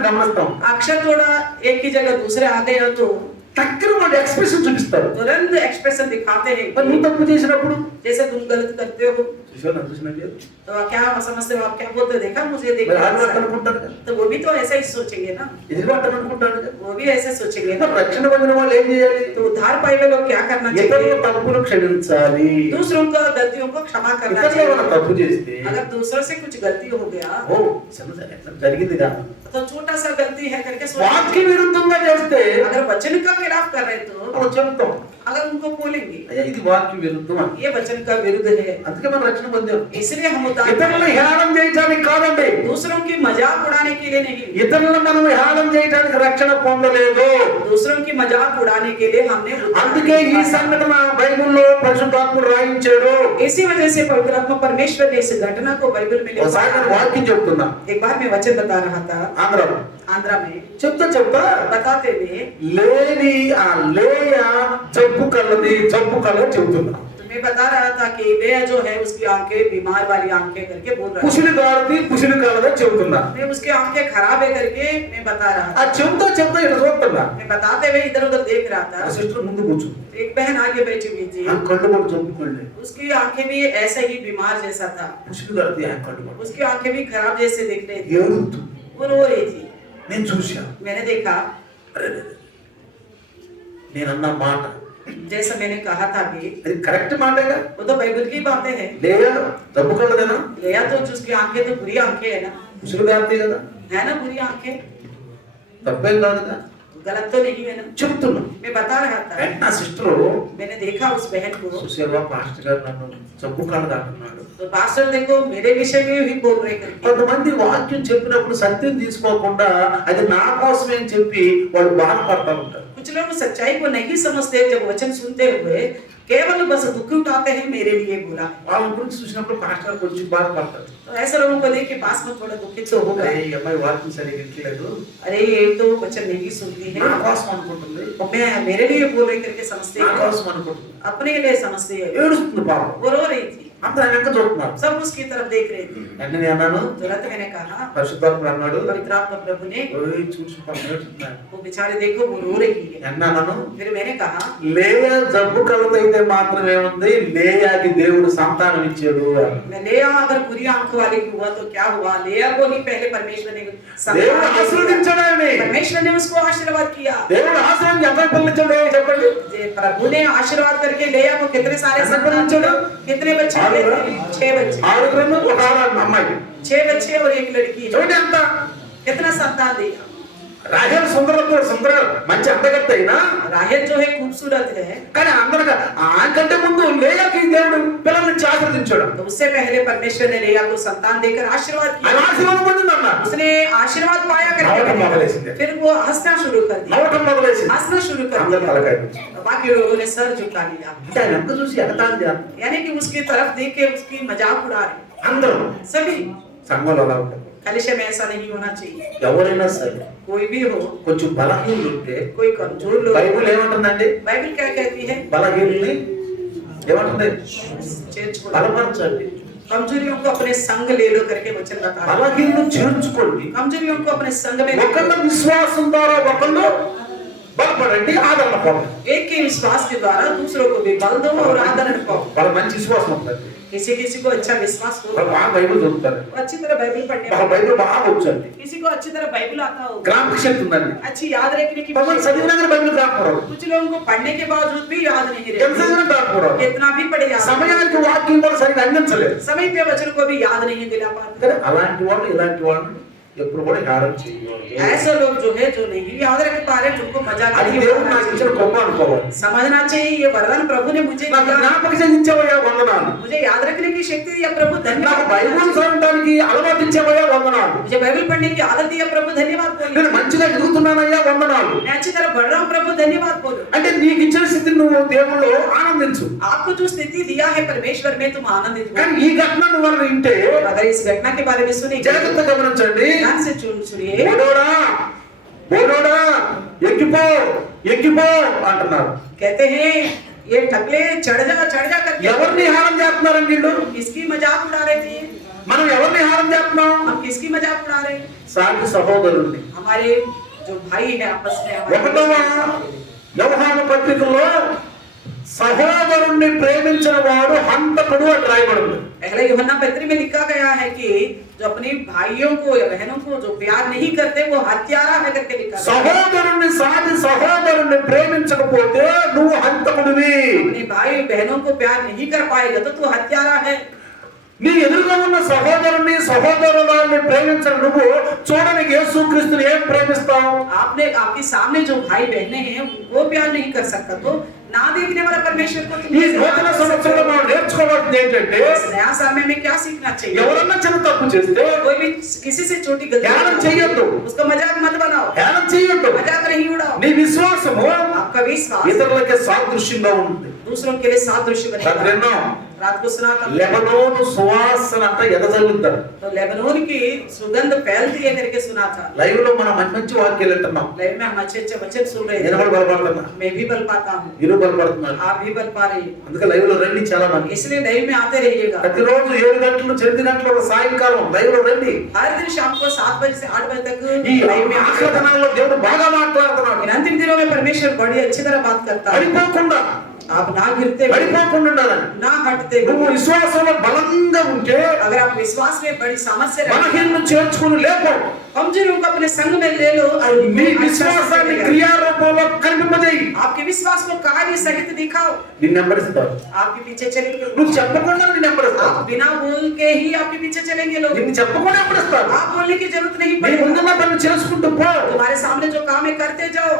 గమనిస్తాం. अक्षर थोड़ा एक ही जगह दूसरे आ गए हो तो టక్కన వాళ్ళు ఎక్స్ప్రెషన్ చూపిస్తారు. तुरंत एक्सप्रेशन दिखाते हैं। మరి నువ్వు తప్పు చేసినప్పుడు जैसे तुम गलत करते हो చూసినట్టు तो क्या समझते हो? आप क्या बोलते हो? देखा मुझे మరి देखा, వాళ్ళు అట్లా అనుకుంటారు కదా, तो वो भी तो ऐसा ही सोचेंगे ना, ఎదురు అట్లా అనుకుంటారు కదా. वो भी ऐसे सोचेंगे మరి ना। రక్షణ పొందిన వాళ్ళు ఏం చేయాలి? तो उद्धार पाए हुए लोग क्या करना ఇతరుల चाहिए? తప్పులు క్షమించాలి. दूसरों का गलतियों को क्षमा करना ఇతరులు ఏమైనా चाहिए। తప్పు చేస్తే अगर दूसरों से कुछ गलती हो गया ఓ సమస్య ఎట్లా జరిగింది కాదు, तो छोटा सा गलती है करके सोचना వాక్య चाहिए। విరుద్ధంగా చేస్తే अगर वचन का खिलाफ कर रहे तो మనం చెప్తాం, अगर उनको बोलेंगे అయ్యా ఇది వాక్య విరుద్ధం అని. ये वचन का विरुद्ध है, అందుకే మనం రక్షణ పొందాం. इसलिए हम उद्धार ఇతరులను హేళన చేయడానికి కాదండి, दूसरों की मजाक उड़ाने के लिए नहीं, ఇతరులను మనం హేళన చేయడానికి రక్షణ పొందలేదు. दूसरों की मजाक उड़ाने के लिए हमने उद्धार అందుకే ఈ नहीं पाया। సంఘటన బైబిల్లో పరిశుద్ధాత్ముడు రాయించాడు. इसी वजह से पवित्र आत्मा परमेश्वर ने इस घटना को बाइबल में ఒకసారి నేను लिखा। వాక్యం చెప్తున్నా एक बार मैं वचन बता रहा था ఆంధ్రాలో, आंध्रा में, చెప్తా बताते हुए లేని ఆ లేయ జబ్బు కలది చెబుతున్నా. तो मैं बता रहा था कि लेया जो है उसकी आंखें बीमार वाली आंखें करके बोल रहा కుషిని గారిది కుషిని కలదని చెబుతున్నా. था। मैं उसकी आंखें खराब है करके मैं बता रहा ఆ था। చెబుతా ఇటు చూస్తున్నా. मैं बताते हुए इधर उधर देख रहा ఆ था। సిస్టర్ ముందు కూర్చుంది, एक बहन आगे बैठी हुई थी, ఆ కళ్ళు కూడా చెప్పుకోండి, उसकी आंखें भी ऐसे ही बीमार जैसा था, కుషిని గారిది ఆ కళ్ళు కూడా उसकी आंखें भी खराब जैसे दिख रही थी, ఏడుతూ वो रो रही थी। నేను చూసా. मैंने देखा అరే నేనన్న మాట जैसा मैंने कहा था कि అది కరెక్ట్ మాటేగా. वो तो बाइबल की बातें हैं। లేయ జబ్బు కలదేనా, लेया तो उसकी आंखें तो बुरी आंखें है ना, కుషిని గారిది కదా, है ना बुरी आंखें, తప్పేం కాదుగా गलत तो नहीं है ना। చెప్తున్నా. मैं बता रहा था, నా సిస్టర్ मैंने देखा उस बहन को, సుశీల పాస్టర్ గారు నన్ను జబ్బు కలదు అంటున్నాడు. तो पास्टर देखो मेरे विषय में भी बोल रहे करके। కొంతమంది వాక్యం చెప్పినప్పుడు సత్యం తీసుకోకుండా అది నా కోసమే అని చెప్పి వాళ్ళు బాధపడతా ఉంటారు. कुछ लोग सच्चाई को नहीं समझते, जब वचन सुनते हुए केवल बस दुख उठाते हैं मेरे लिए बोला। వాళ్ళ గురించి చూసినప్పుడు పాస్టర్ కొంచెం బాధపడతారు. तो ऐसे लोगों को देख के पास में थोड़ा दुखित तो होगा, అరే ఈ అమ్మాయి వాక్యం సరిగ్గా వినట్లేదు, अरे ये तो वचन नहीं सुनती है, నా కోసం అనుకుంటుంది, मैं मेरे लिए बोल रही करके समझते నా हैं, కోసం అనుకుంటుంది, अपने लिए समझते हैं। ఏడుస్తుంది పాపం. वो रो रही थी। అందరూ ఆయన వెనక చూస్తున్నారు. सब उसकी तरफ देख रहे थे। అంటే నేను అన్నాను, तुरंत मैंने कहा, పరిశుద్ధాత్ముడు అన్నాడు, पवित्र आत्मा प्रभु ने, ఓయ్ చూసి పక్కన పెట్టుకున్నాడు. वो बेचारे देखो वो रो रही है। అన్నాను, फिर मैंने कहा, లేయా జబ్బు కలదైతే మాత్రమే ఉంది, లేయాకి దేవుడు సంతానం ఇచ్చాడు. मैं लेया अगर बुरी आंख वाली हुआ तो क्या हुआ? लेया को ही पहले परमेश्वर ने దేవుడు संतान दिया। ఆశీర్వదించాడు ఆయన్ని. परमेश्वर ने उसको आशीर्वाद किया। దేవుడు ఆశీర్వదించి ఎంత పిల్లలు ఇచ్చాడు చెప్పండి. प्रभु ने आशीर्वाद करके लेया को कितने सारे ऐसा संतान बच्चे दिए? कितने बच्चे दिए थे? 6 बच्चे। ఆరుగురు ఒక అమ్మాయి. 6 बच्चे और एक लड़की। చూడండి ఎంత कितना संतान दिया? రాహేల్ సుందర మంచి అందగత్త అయినా राहेल जो है खूबसूरत है, కానీ అందరిగా ఆయనకంటే ముందు లేయాకి దేవుడు పిల్లల్ని ఆశీర్వదించాడు. तो उससे पहले परमेश्वर ने लेया को संतान देकर आशीर्वाद ఆయన किया। ఆశీర్వాదం పొందిందన్న. उसने आशीर्वाद पाया नवटम करके మొదలేసింది. फिर वो हंसना शुरू कर दिया, నవ్వటం మొదలేసింది. हंसना शुरू कर అందరు दिया। తలకాయ बाकी लोगों ने सर झुका लिया, అంటే ఆయన ఎంత చూసి ఎగతాళి చేస్తారు. यानी कि उसकी तरफ देख के उसकी मजाक उड़ा रहे అందరూ सभी। సంఘంలో అలా ఉంటారు. कलिशा में ऐसा नहीं होना चाहिए। ఎవరైనా సరే कोई भी हो, కొంచెం బలహీనులు ఉంటే कोई कमजोर लोग, బైబిల్ ఏమంటుందండి? बाइबल क्या कहती है? బలహీనుల్ని ఏమంటుంది? చేర్చుకోండి। బలపరచండి. कमजोरियों को अपने संग ले लो करके वचन बता रहा है। బలహీనులు చేర్చుకోండి. कमजोरियों को अपने संग में ఒకళ్ళ విశ్వాసం ద్వారా ఒకళ్ళు బలపడండి, ఆదరణ పొందండి. एक के विश्वास के द्वारा दूसरों को भी बल दो और आदरण पाओ। వాళ్ళ మంచి విశ్వాసం ఉంటుంది. किसी किसी को अच्छा विश्वास हो, వాళ్ళు బాగా బైబిల్ చదువుతారు. वो अच्छी तरह बाइबल पढ़ने వాళ్ళ वाला, బైబిల్ బాగా వచ్చండి. किसी को अच्छी तरह बाइबल आता हो, గ్రామక శక్తి ఉందండి. अच्छी याद रखने की కొంతమంది विशेषता। చదివినా కానీ బైబిల్ కాకపోవడం, कुछ लोगों को पढ़ने के बावजूद भी याद नहीं ఎంత रहती, చదివినా కాకపోవడం, कितना भी पढ़े याद नहीं। సమయానికి వాక్యం కూడా సరిగ్గా అందించలేదు. समय पे वचन को भी याद नहीं दिला पाते। కానీ అలాంటి వాళ్ళు ఇలాంటి వాళ్ళు ఎప్పుడు కూడా హేళన చేయకూడదు. ऐसे लोग जो है जो नहीं याद रख पा रहे, उनको मजाक అది नहीं దేవుడు उड़ाना నాకు चाहिए। ఇచ్చిన గొప్ప అనుకోవాలి. समझना चाहिए ये वरदान प्रभु ने मुझे నాకు दिया, జ్ఞాపక శక్తించేవయ్యా వందనాలు. मुझे याद रखने की शक्ति दिया प्रभु, నాకు धन्यवाद। బైబిల్ చదవడానికి అలవాటు ఇచ్చేవయ్యా వందనాలు. मुझे बाइबल पढ़ने की आदत दिया प्रभु, धन्यवाद నేను बोलो। మంచిగా ఎదుగుతున్నానయ్యా వందనాలు. मैं अच्छी तरह बढ़ रहा हूँ प्रभु, धन्यवाद बोलो। అంటే నీకు ఇచ్చిన స్థితిని నువ్వు దేవుళ్ళు ఆనందించు. आपको जो स्थिति दिया है परमेश्वर में, तुम आनंदित हो। కానీ ఈ ఘటన నువ్వు వింటే अगर इस घटना के बारे में सुनेंगे, జాగ్రత్త గమనించండి. ध्यान से सुनिए। బోడోడా ఎక్కిపో ఎక్కిపో అంటున్నారు. कहते हैं ये टकले चढ़ जा करके ఎవరిని హారం చేస్తున్నారండి వీళ్ళు? किसकी मजाक उड़ा रहे थे? మనం ఎవరిని హారం చేస్తున్నాం? हम किसकी मजाक उड़ा रहे? సాటి సహోదరుల్ని. हमारे जो भाई है आपस में, ఒకటవ యోహాను పత్రికలో సహోదరుణ్ణి ప్రేమించిన వాడు హంతకుడు అని రాయబడింది. पहले यूहन्ना पत्री में लिखा गया है कि जो अपने भाइयों को या बहनों को जो प्यार नहीं करते वो हत्यारा है करके लिखा गया है। సహోదరుణ్ణి సాటి సహోదరుణ్ణి ప్రేమించకపోతే నువ్వు హంతకుడివి. अपने भाई बहनों को प्यार नहीं कर पाएगा तो तू हत्यारा है। నీ ఎదురుగా ఉన్న సహోదరుని సహోదరులని ప్రేమించని నువ్వు చూడని యేసుక్రీస్తుని ఏం ప్రేమిస్తావు? आपने आपके सामने जो भाई बहनें हैं वो प्यार नहीं कर सकता तो ना देखने वाला परमेश्वर को तुम ఈ నూతన సంవత్సరంలో మనం నేర్చుకోవాల్సింది ఏంటంటే, इस नया समय में क्या सीखना चाहिए? ఎవరన్నా చిన్న తప్పు చేస్తే कोई भी किसी से छोटी गलती ధ్యానం हो, చెయ్యొద్దు, उसका मजाक मत बनाओ, ధ్యానం చెయ్యొద్దు. मजाक नहीं उड़ाओ। నీ విశ్వాసము आपका विश्वास ఇతరులకి సాదృశ్యంగా ఉంటుంది. दूसरों के लिए सादृश्य बनेगा। రాత్రిన్నో रात को सुना था లెబనోను సువాసన అంతా ఎదజల్లుతారు. तो लेबनोन की सुगंध फैलती है करके सुना था। లైవ్ లో మనం మంచి మంచి వాక్యాలు వింటున్నాం. लाइव में हम अच्छे अच्छे वचन सुन रहे నేను थे, కూడా బలపడుతున్నా, मैं भी बल पाता हूँ, మీరు బలపడుతున్నారు. आप भी बल पा रहे हैं। అందుకే లైవ్ లో రండి చాలా మంది. इसलिए लाइव में आते रहिएगा। ప్రతిరోజు 7 గంటలు 8 గంటల సాయంకాలం లైవ్ లో రండి. हर दिन शाम को 7 बजे से 8 बजे तक ఈ लाइव में ఆఖరి आते। దినాల్లో దేవుడు బాగా మాట్లాడుతున్నాడు. इन अंतिम दिनों में परमेश्वर बड़ी अच्छी तरह बात करता है। పడిపోకుండా आप ना गिरते हुए, పడిపోకుండా ఉండాలని. ना हटते నువ్వు हुए, విశ్వాసంలో బలంగా ఉంటే अगर आप विश्वास में बड़ी सामर्थ्य रखते हैं, బలహీనను చేర్చుకుని లేపో. कमजोरियों को अपने संग में ले लो और నీ अच्छा విశ్వాసాన్ని से క్రియారూపంలో కనిపింపజేయి. आपके विश्वास को कार्य सहित दिखाओ। నిన్ను నెంబరిస్తావు. आपके पीछे चलेंगे लोग। నువ్వు చెప్పకుండా నిన్ను నెంబరిస్తావు. आप बिना बोल के ही आपके पीछे चलेंगे लोग। నిన్ను చెప్పకుండా నెంబరిస్తావు. आप बोलने की जरूरत नहीं నీ पड़ेगी, ముందున్న పనులు చేసుకుంటూ పో. तुम्हारे सामने जो काम है करते जाओ।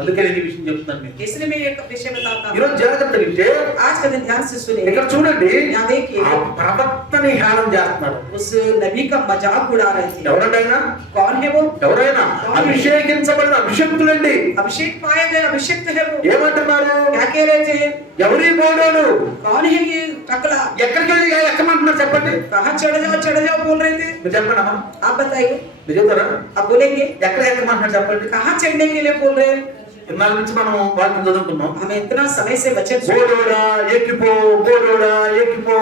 అందుకే నేను ఈ విషయం చెప్తున్నాను మీకు. इसलिए मैं एक विषय बताता हूँ, ఈరోజు జాగ్రత్త వింటే आज का दिन ध्यान से सुनिए। ఇక్కడ చూడండి, यहाँ देखिए ఆ ప్రవక్తని హేళన చేస్తున్నాడు. उस नबी का मजाक उड़ा रहे थे। ఎవరైనా कौन है वो? ఎవరైనా అభిషేకించబడిన అభిషక్తులండి अभिषेक पाए गए अभिषेक है वो। ఏమంటున్నారు? क्या कह रहे थे? ఎవరి బోడోడు कौन है ये टकला? ఎక్కడికి వెళ్ళి ఎక్కమంటున్నారు చెప్పండి. कहाँ चढ़ जाओ बोल रहे थे। మీరు చెప్పండి అమ్మా, आप बताइए, మీరు చెప్తారా? आप बोलेंगे ఎక్కడ ఎక్కమంటున్నారు చెప్పండి. कहाँ चढ़ने के लिए बोल रहे हैं? ఇన్నాళ్ళ నుంచి మనం వాక్యం చదువుకున్నాం. हमें इतना समय से वचन सुन బోడోడా ఎక్కిపో, బోడోడా ఎక్కిపో,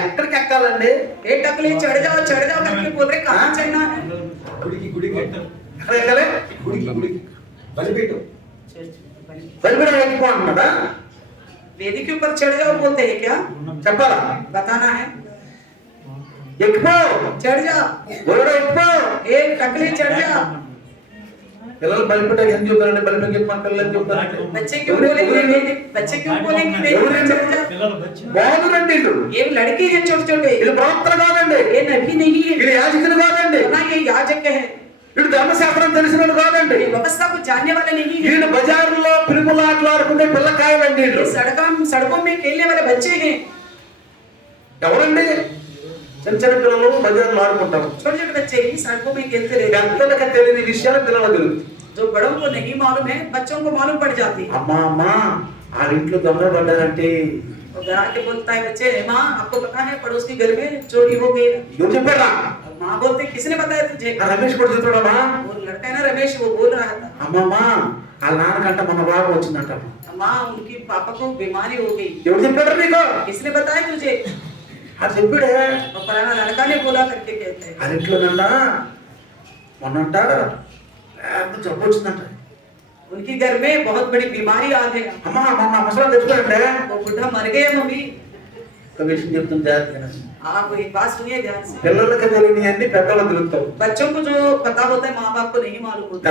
ఎక్కడికి ఎక్కాలండి? ए टकले चढ़ जाओ करके बोल रहे कहाँ चढ़ना है? ఎక్కడ ఎక్కాలి? బలిపీఠం ఎక్కిపో అంటున్నాడా? वेदी के ऊपर चढ़ जाओ बोलते हैं क्या? చెప్పాలా? बताना है ఎక్కిపో, चढ़ जा, బోడోడా ఎక్కిపో. ए टकले चढ़ जा। పిల్లలు బలిపీఠం ఎందుకు చెప్తారండి? బలిపీఠం ఎక్కమని పిల్లలు ఎందుకు చెప్తారండి? बच्चे क्यों बोलेंगे? बच्चे क्यों बोलेंगे वेदी पे चढ़ जा? బాగురండి వీళ్ళు. ये लड़के हैं छोटे छोटे, వీళ్ళు ప్రవక్తలు కాదండి, ये नबी नहीं है, వీళ్ళు యాజకులు కాదండి, ना ये याजक है, వీళ్ళు ధర్మశాస్త్రం తెలిసిన వాళ్ళు కాదండి. ये व्यवस्था को जानने वाले नहीं है, వీళ్ళు బజార్లో పిలుపులాట్లాడుకునే పిల్లకాయలండి ये వీళ్ళు. सड़कों में खेलने वाले बच्चे हैं। ఎవరండి? చిన్న చిన్న పిల్లలు బజార్లో ఆడుకుంటారు. छोटे छोटे बच्चे ही सड़कों में खेलते रहते हैं। పెద్దలకు తెలియని విషయాలు పిల్లలకు తెలుగుతాయి. जो बड़ों को नहीं मालूम है बच्चों को मालूम पड़ जाती है। అమ్మా అమ్మా ఆ ఇంట్లో దొంగ పడ్డారంటే और घर आके बोलता है बच्चे, माँ आपको पता है पड़ोस के घर में चोरी हो गई। ఎవరు చెప్పారా? माँ बोलते किसने बताया तुझे? ఆ రమేష్ కూడా చెప్తాడమ్మా, वो लड़का है ना रमेश, वो बोल रहा था అమ్మమ్మా వాళ్ళ నాన్నకంట మన బాగా వచ్చిందంట. माँ उनकी पापा को बीमारी हो गई। ఎవరు చెప్పాడు నీకు? किसने बताया तुझे? అది చెప్పాడే. और फलाना लड़का ने बोला करके कहते हैं। ఆ ఇంట్లోనంట మొన్నంట పెద్ద జబ్బు వచ్చిందంట. उनके घर में बहुत बड़ी बीमारी आ गई। అమ్మా మొన్న ముసలా తెచ్చుకోండి. वो बुढ़ा मर गया मम्मी। ఒక విషయం చెప్తుంది జాగ్రత్తగా. आप एक बात सुनिए ध्यान से। పిల్లలకి తెలియని అన్ని పెద్దలకు తెలుస్తావు. बच्चों को जो पता होता है माँ बाप को नहीं मालूम होता।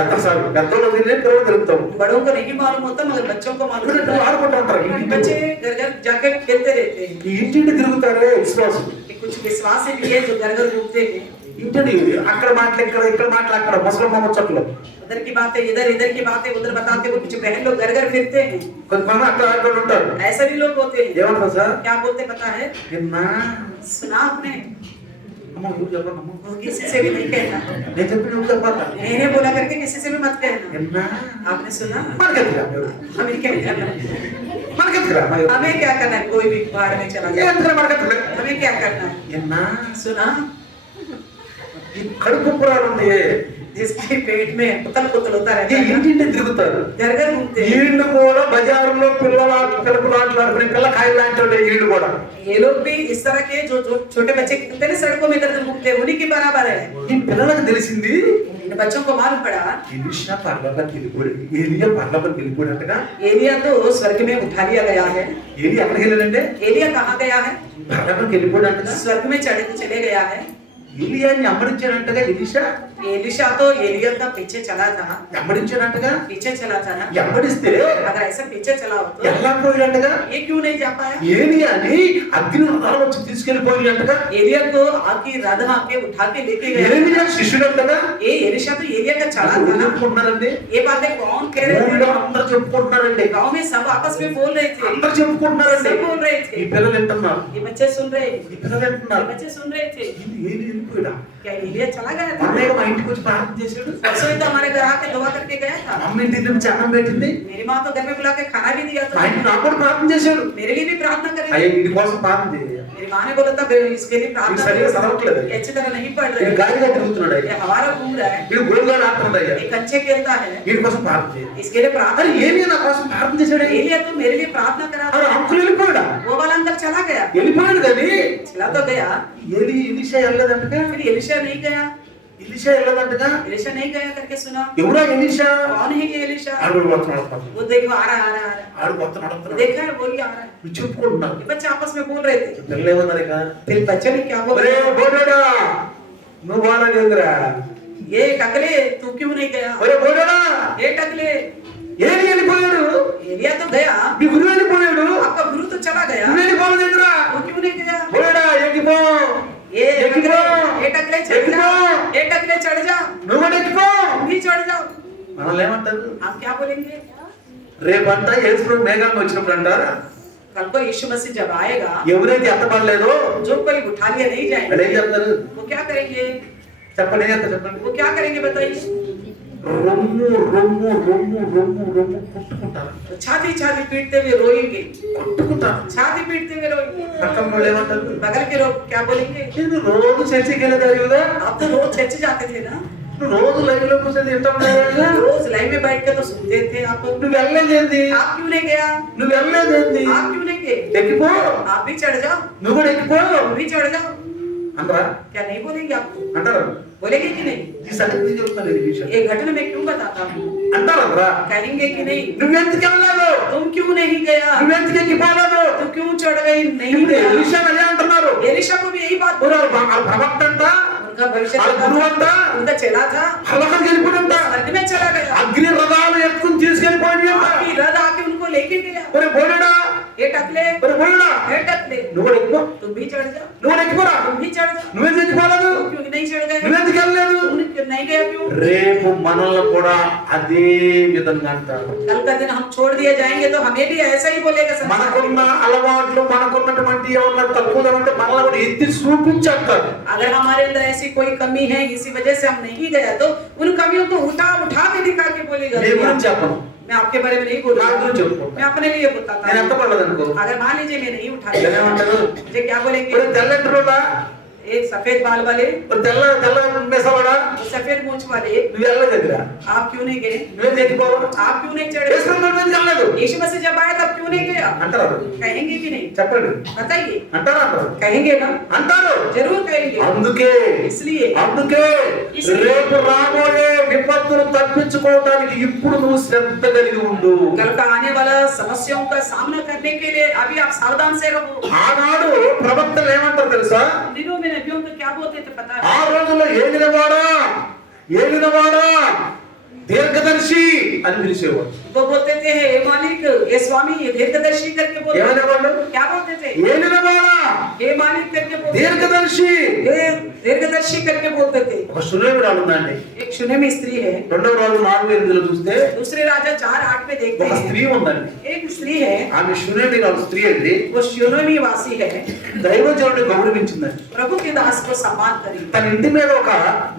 పెద్దలకు తెలియని పిల్లలకు తెలుస్తావు. बड़ों को नहीं मालूम होता मगर बच्चों को मालूम होता है। ఆడుకుంటూ ఉంటారు. बच्चे घर घर जाकर खेलते रहते हैं। ఈ ఇంటింటి తిరుగుతారే విశ్వాసం. कि कुछ विश्वासी भी है जो घर घर घूमते हैं। ఇంటిని అక్కడ మాటలు ఇక్కడ మాటలు అక్కడ ముసలమ్మ ముచ్చట్లు. उधर की बातें इधर की बातें उधर बताते हुए कुछ बहन लोग घर घर फिरते हैं। కొంతమంది అక్కడ ఉంటారు. ऐसे भी लोग होते हैं। ఏమంటారు సార్? क्या बोलते पता है? నిన్నా सुना आपने? అమ్మ నువ్వు చెప్పమ్మా. वो किसी से भी नहीं कहना। నేను చెప్పి నువ్వు చెప్పాలా? मैंने बोला करके किसी से भी मत कहना। నిన్నా आपने सुना? మనకెత్తురా हमें क्या करना है? మనకెత్తురా हमें क्या करना है? कोई भी बाहर में चला जाए ఏంద్రా మనకెత్తురా? हमें क्या करना है? నిన్నా सुना? ఈ కడుపు పురాలు ఉంది, जिसके पेट में पुतल पुतल होता ఈ रहता है ఇంటింటి తిరుగుతారు. घर घर घूमते हैं। వీళ్ళు కూడా బజారులో పిల్లలాడుకునే పిల్లకాయలు లాంటి వాళ్ళు వీళ్ళు కూడా. ये लोग भी इस तरह के जो छोटे बच्चे खेलते हैं सड़कों में इधर उधर घूमते हैं उन्हीं के बराबर है। ఈ పిల్లలకు తెలిసింది इन बच्चों को मालूम पड़ा ఎలీషా పరలోకానికి వెళ్ళిపోయాడు, ఏలియా పరలోకానికి వెళ్ళిపోయాడటగా. एलिया तो स्वर्ग में उठा लिया गया है। ఏలి ఎక్కడికి వెళ్ళాడంటే एलिया कहाँ गया है? పరలోకానికి వెళ్ళిపోయాడంటగా. स्वर्ग में चले गया है। ఏలియాని వెంబడించాడంటగా ఎలీషా. एलिशा तो एलिया का पीछे चला था, వెంబడించాడంటగా. पीछे चला था ना। వెంబడిస్తే अगर ऐसा पीछे चला हो तो ఎలా పోయాడంటగా. ये क्यों नहीं जा पाया? ఏలియాని అగ్ని రథాలు వచ్చి తీసుకెళ్లిపోయాడంటగా. एलिया को आग की रथ आके उठा के लेके गया। ఏలియా శిష్యుడంటగా. ये एलिशा तो एलिया का चला था ना। చెప్పుకుంటున్నారండి, ये बातें कौन कह रहे ఊళ్ళో थे? అందరూ చెప్పుకుంటున్నారండి, गांव में सब आपस में बोल रहे थे, అందరూ చెప్పుకుంటున్నారండి. सब बोल रहे ఈ थे। పిల్లలు వింటున్నారు, ये बच्चे सुन रहे, ఈ పిల్లలు ये వింటున్నారు. बच्चे सुन रहे थे। ఇది ఏలి వెళ్ళిపోయాడా? क्या एलिया चला गया था? అన్నయ్య మా ఇంటికి వచ్చి ప్రార్థన చేశాడు. परसों ही तो हमारे घर आके दुआ करके गया था। అమ్మ ఇంటి నుంచి అన్నం పెట్టింది. मेरी माँ तो घर में बुला के खाना भी दिया మా था। ఇంటి నాకు కూడా ప్రార్థన చేశాడు. मेरे लिए भी प्रार्थना करी। అయ్యా వీడి కోసం ప్రార్థన చేయాలి. मेरी माँ ने बोला था इसके लिए प्रार्थना ये सरिया चलावట్లేదు. ये अच्छी तरह नहीं पढ़ వీడు रहे, గాలిగా తిరుగుతున్నాడు ये అయ్యా, हमारा घूम रहा है, వీడు గోల్గా ఆడుతున్నాడు అయ్యా, ये कंचे खेलता है, వీడి కోసం ప్రార్థన చేయాలి. इसके लिए प्रार्थना। అరే ఏమి నా కోసం ప్రార్థన చేశాడు? एलिया तो मेरे लिए प्रार्थना करा అరే था। అంకులు వెళ్ళిపోయాడా? वो वाला अंकल चला गया, వెళ్ళిపోయాడు కానీ चला तो गया, ఎలీషా వెళ్ళలేదంటగా. फिर एलिशा नहीं गया। ఎలీషా వెళ్ళలేదంటగా. एलिशा नहीं गया करके सुना। ఎవరా ఎలీషా? कौन है ये एलिशा? ఆడు వస్తున్నాడు. वो देखो आ रहा है। ఆడు వస్తున్నాడు. देखा है वो ही आ रहा है। నువ్వు చెప్పుకుంటున్నావు. ये बच्चे आपस में बोल रहे थे। పిల్లలు ఏమన్నారు ఇక? फिर बच्चे ने क्या बोला? ఒరే బోడోడా నువ్వు బాగా ये टकले तू क्यों नहीं गया? ఒరే బోడోడా ये टकले ఏలి వెళ్ళిపోయాడు, एलिया तो गया, మీ గురువు వెళ్ళిపోయాడు, आपका गुरु तो चला गया, నువ్వు వెళ్ళిపోలేదురా. वो क्यों नहीं गया? బోడోడా ఎక్కిపో, ये ఎక్కిపో, टकले चढ़ जा, ये टकले चढ़ जा, నువ్వు కూడా ఎక్కిపో. तुम भी चढ़ जाओ। మనల్ని ఏమంటారు? हम क्या बोलेंगे? రేపంట యేసు మేఘాలు వచ్చినప్పుడు అంటారా, कल को यीशु मसीह जब आएगा, ఎవరైతే ఎత్తపడలేదో जो कोई उठा लिया नहीं వాళ్ళు ఏం जाएंगे, చెప్తారు? वो क्या करेंगे? చెప్పండి, ఏం చెప్తారు చెప్పండి. वो क्या करेंगे बताइए? రొమ్ము రొమ్ము రొమ్ము రొమ్ము రొమ్ము కొట్టుకుంటారు, तो छाती छाती पीटते हुए रोएंगे, కొట్టుకుంటారు. छाती पीटते हुए रोएंगे। పక్కన వాళ్ళు ఏమంటారు? बगल के लोग क्या बोलेंगे? నేను రోజు చర్చికి వెళ్ళేదారు కదా, आप तो रोज चर्च जाते थे ना, నువ్వు రోజు లైవ్ లో కూర్చొని తింటావు रोज लाइव में बैठ के तो सुनते थे आप। నువ్వు వెళ్ళలేదేంది आप क्यों नहीं गया? నువ్వు వెళ్ళలేదేంది आप क्यों नहीं गए? ఎక్కిపో आप भी चढ़ जाओ, నువ్వు కూడా ఎక్కిపో तुम भी चढ़ जाओ। అంటారా क्या नहीं बोलेंगे आपको? అంటారా बोलेंगे कि नहीं? ఈ సంగతి చెప్తాను ఈ విషయం ये घटना मैं क्यों बताता हूँ? అంటారా कहेंगे कि नहीं? నువ్వెందుకు వెళ్ళలేదు तुम क्यों नहीं गया? నువ్వెందుకు ఎక్కిపోలేదు तुम क्यों चढ़ गई? नहीं ఇప్పుడు गया। ఎలీషా అదే అంటున్నారు एलीशा को भी यही बात ఊరు बोली। వాళ్ళ ప్రవక్త అంట उनका भविष्य వాళ్ళ గురువు అంట उनका चला था, హలకం వెళ్ళిపోయిందంట स्वर्ग में चला गया। అగ్ని రథాలు ఎత్తుకుని తీసుకెళ్ళిపోయింది అంట आपकी रथ आके उनको लेके गया। ఒరే బోడడా ये टकले, ఒరే బోడడా ये टकले, నువ్వు కూడా ఎక్కిపో तुम भी चढ़ जाओ, నువ్వు ఎక్కిపోరా तुम भी चढ़ जाओ। నువ్వెందుకు ఎక్కిపోలేదు तुम क्यों नहीं चढ़ गए? నువ్వెందుకు వెళ్ళలేదు तुम क्यों नहीं गए? क्यों? రేపు మనల్ని కూడా అదే విధంగా అంటారు कल का दिन हम छोड़ दिए जाएंगे तो हमें भी ऐसा ही बोलेगा संसार। మనకున్న అలవాట్లు మనకున్నటువంటి ఏమన్నా తప్పులు ఉంటే మనల్ని కూడా ఎత్తి చూపించారు अगर हमारे अंदर ऐसी कोई कमी है, इसी वजह से हम नहीं गए, तो उन कमियों को उठा उठा के दिखा के बोलेगा। నీ గురించి చెప్పను मैं आपके बारे में नहीं बोल నా रहा గురించి हूँ, చెప్పుకుంటా मैं अपने लिए बताता నేను ఎంత हूँ। పడలేదు అనుకో अगर मान लीजिए मैं नहीं उठा ఏమంటారు मुझे क्या बोलेंगे? ఒరే తెల్లెంట్రుడా एक सफेद बाल वाले, ఒరే తెల్ల మెసవాడా वो సఫेद मूंछ वाले, నువ్వు వెళ్ళలేదు దగ్గర आप क्यों नहीं गए? నువ్వేం ఎక్కిపోవాలి आप क्यों नहीं चढ़े? వేసుకుని వెళ్ళలేదు यीशु मसीह जब आया तब क्यों नहीं गया? అంటారు कहेंगे कि नहीं? చెప్పండి बताइए। అంటారా అంటారు कहेंगे ना? అంటారు जरूर कहेंगे। అందుకే इसलिए రేపు రాబోయే విపత్తులు తప్పించుకోవడానికి ఇప్పుడు నువ్వు శ్రద్ధ కలిగి ఉండు कल का आने वाला समस्याओं का सामना करने के लिए अभी आप सावधान से रहो। ఆనాడు ప్రవక్తలు ఏమంటారు తెలుసా उन दिनों में नबियों को क्या बोलते थे पता है? ఆ రోజుల్లో ఏలినవాడా దీర్ఘదర్శి అని పిలిచేవాడు वो बोलते थे हे मालिक, ये स्वामी, ये दीर्घदर्शी करके बोलते ఏమనేవాళ్ళు थे। क्या बोलते थे? ఏలినవాడా हे मालिक करके बोलते थे। దీర్ఘదర్శి दीर्घदर्शी करके बोलते थे। ఒక సునేమిరాలు ఉందండి एक शूनेमी स्त्री है। రెండవ రోజు 4:8 చూస్తే दूसरे राजा 4:8 में देखते ఒక हैं స్త్రీ ఉందండి एक स्त्री है, ఆమె సునేమిరాలు స్త్రీ అండి वो शूनेमी वासी है, దైవజనుడిని గౌరవించిందండి प्रभु के दास को सम्मान करी, తన ఇంటి మీద ఒక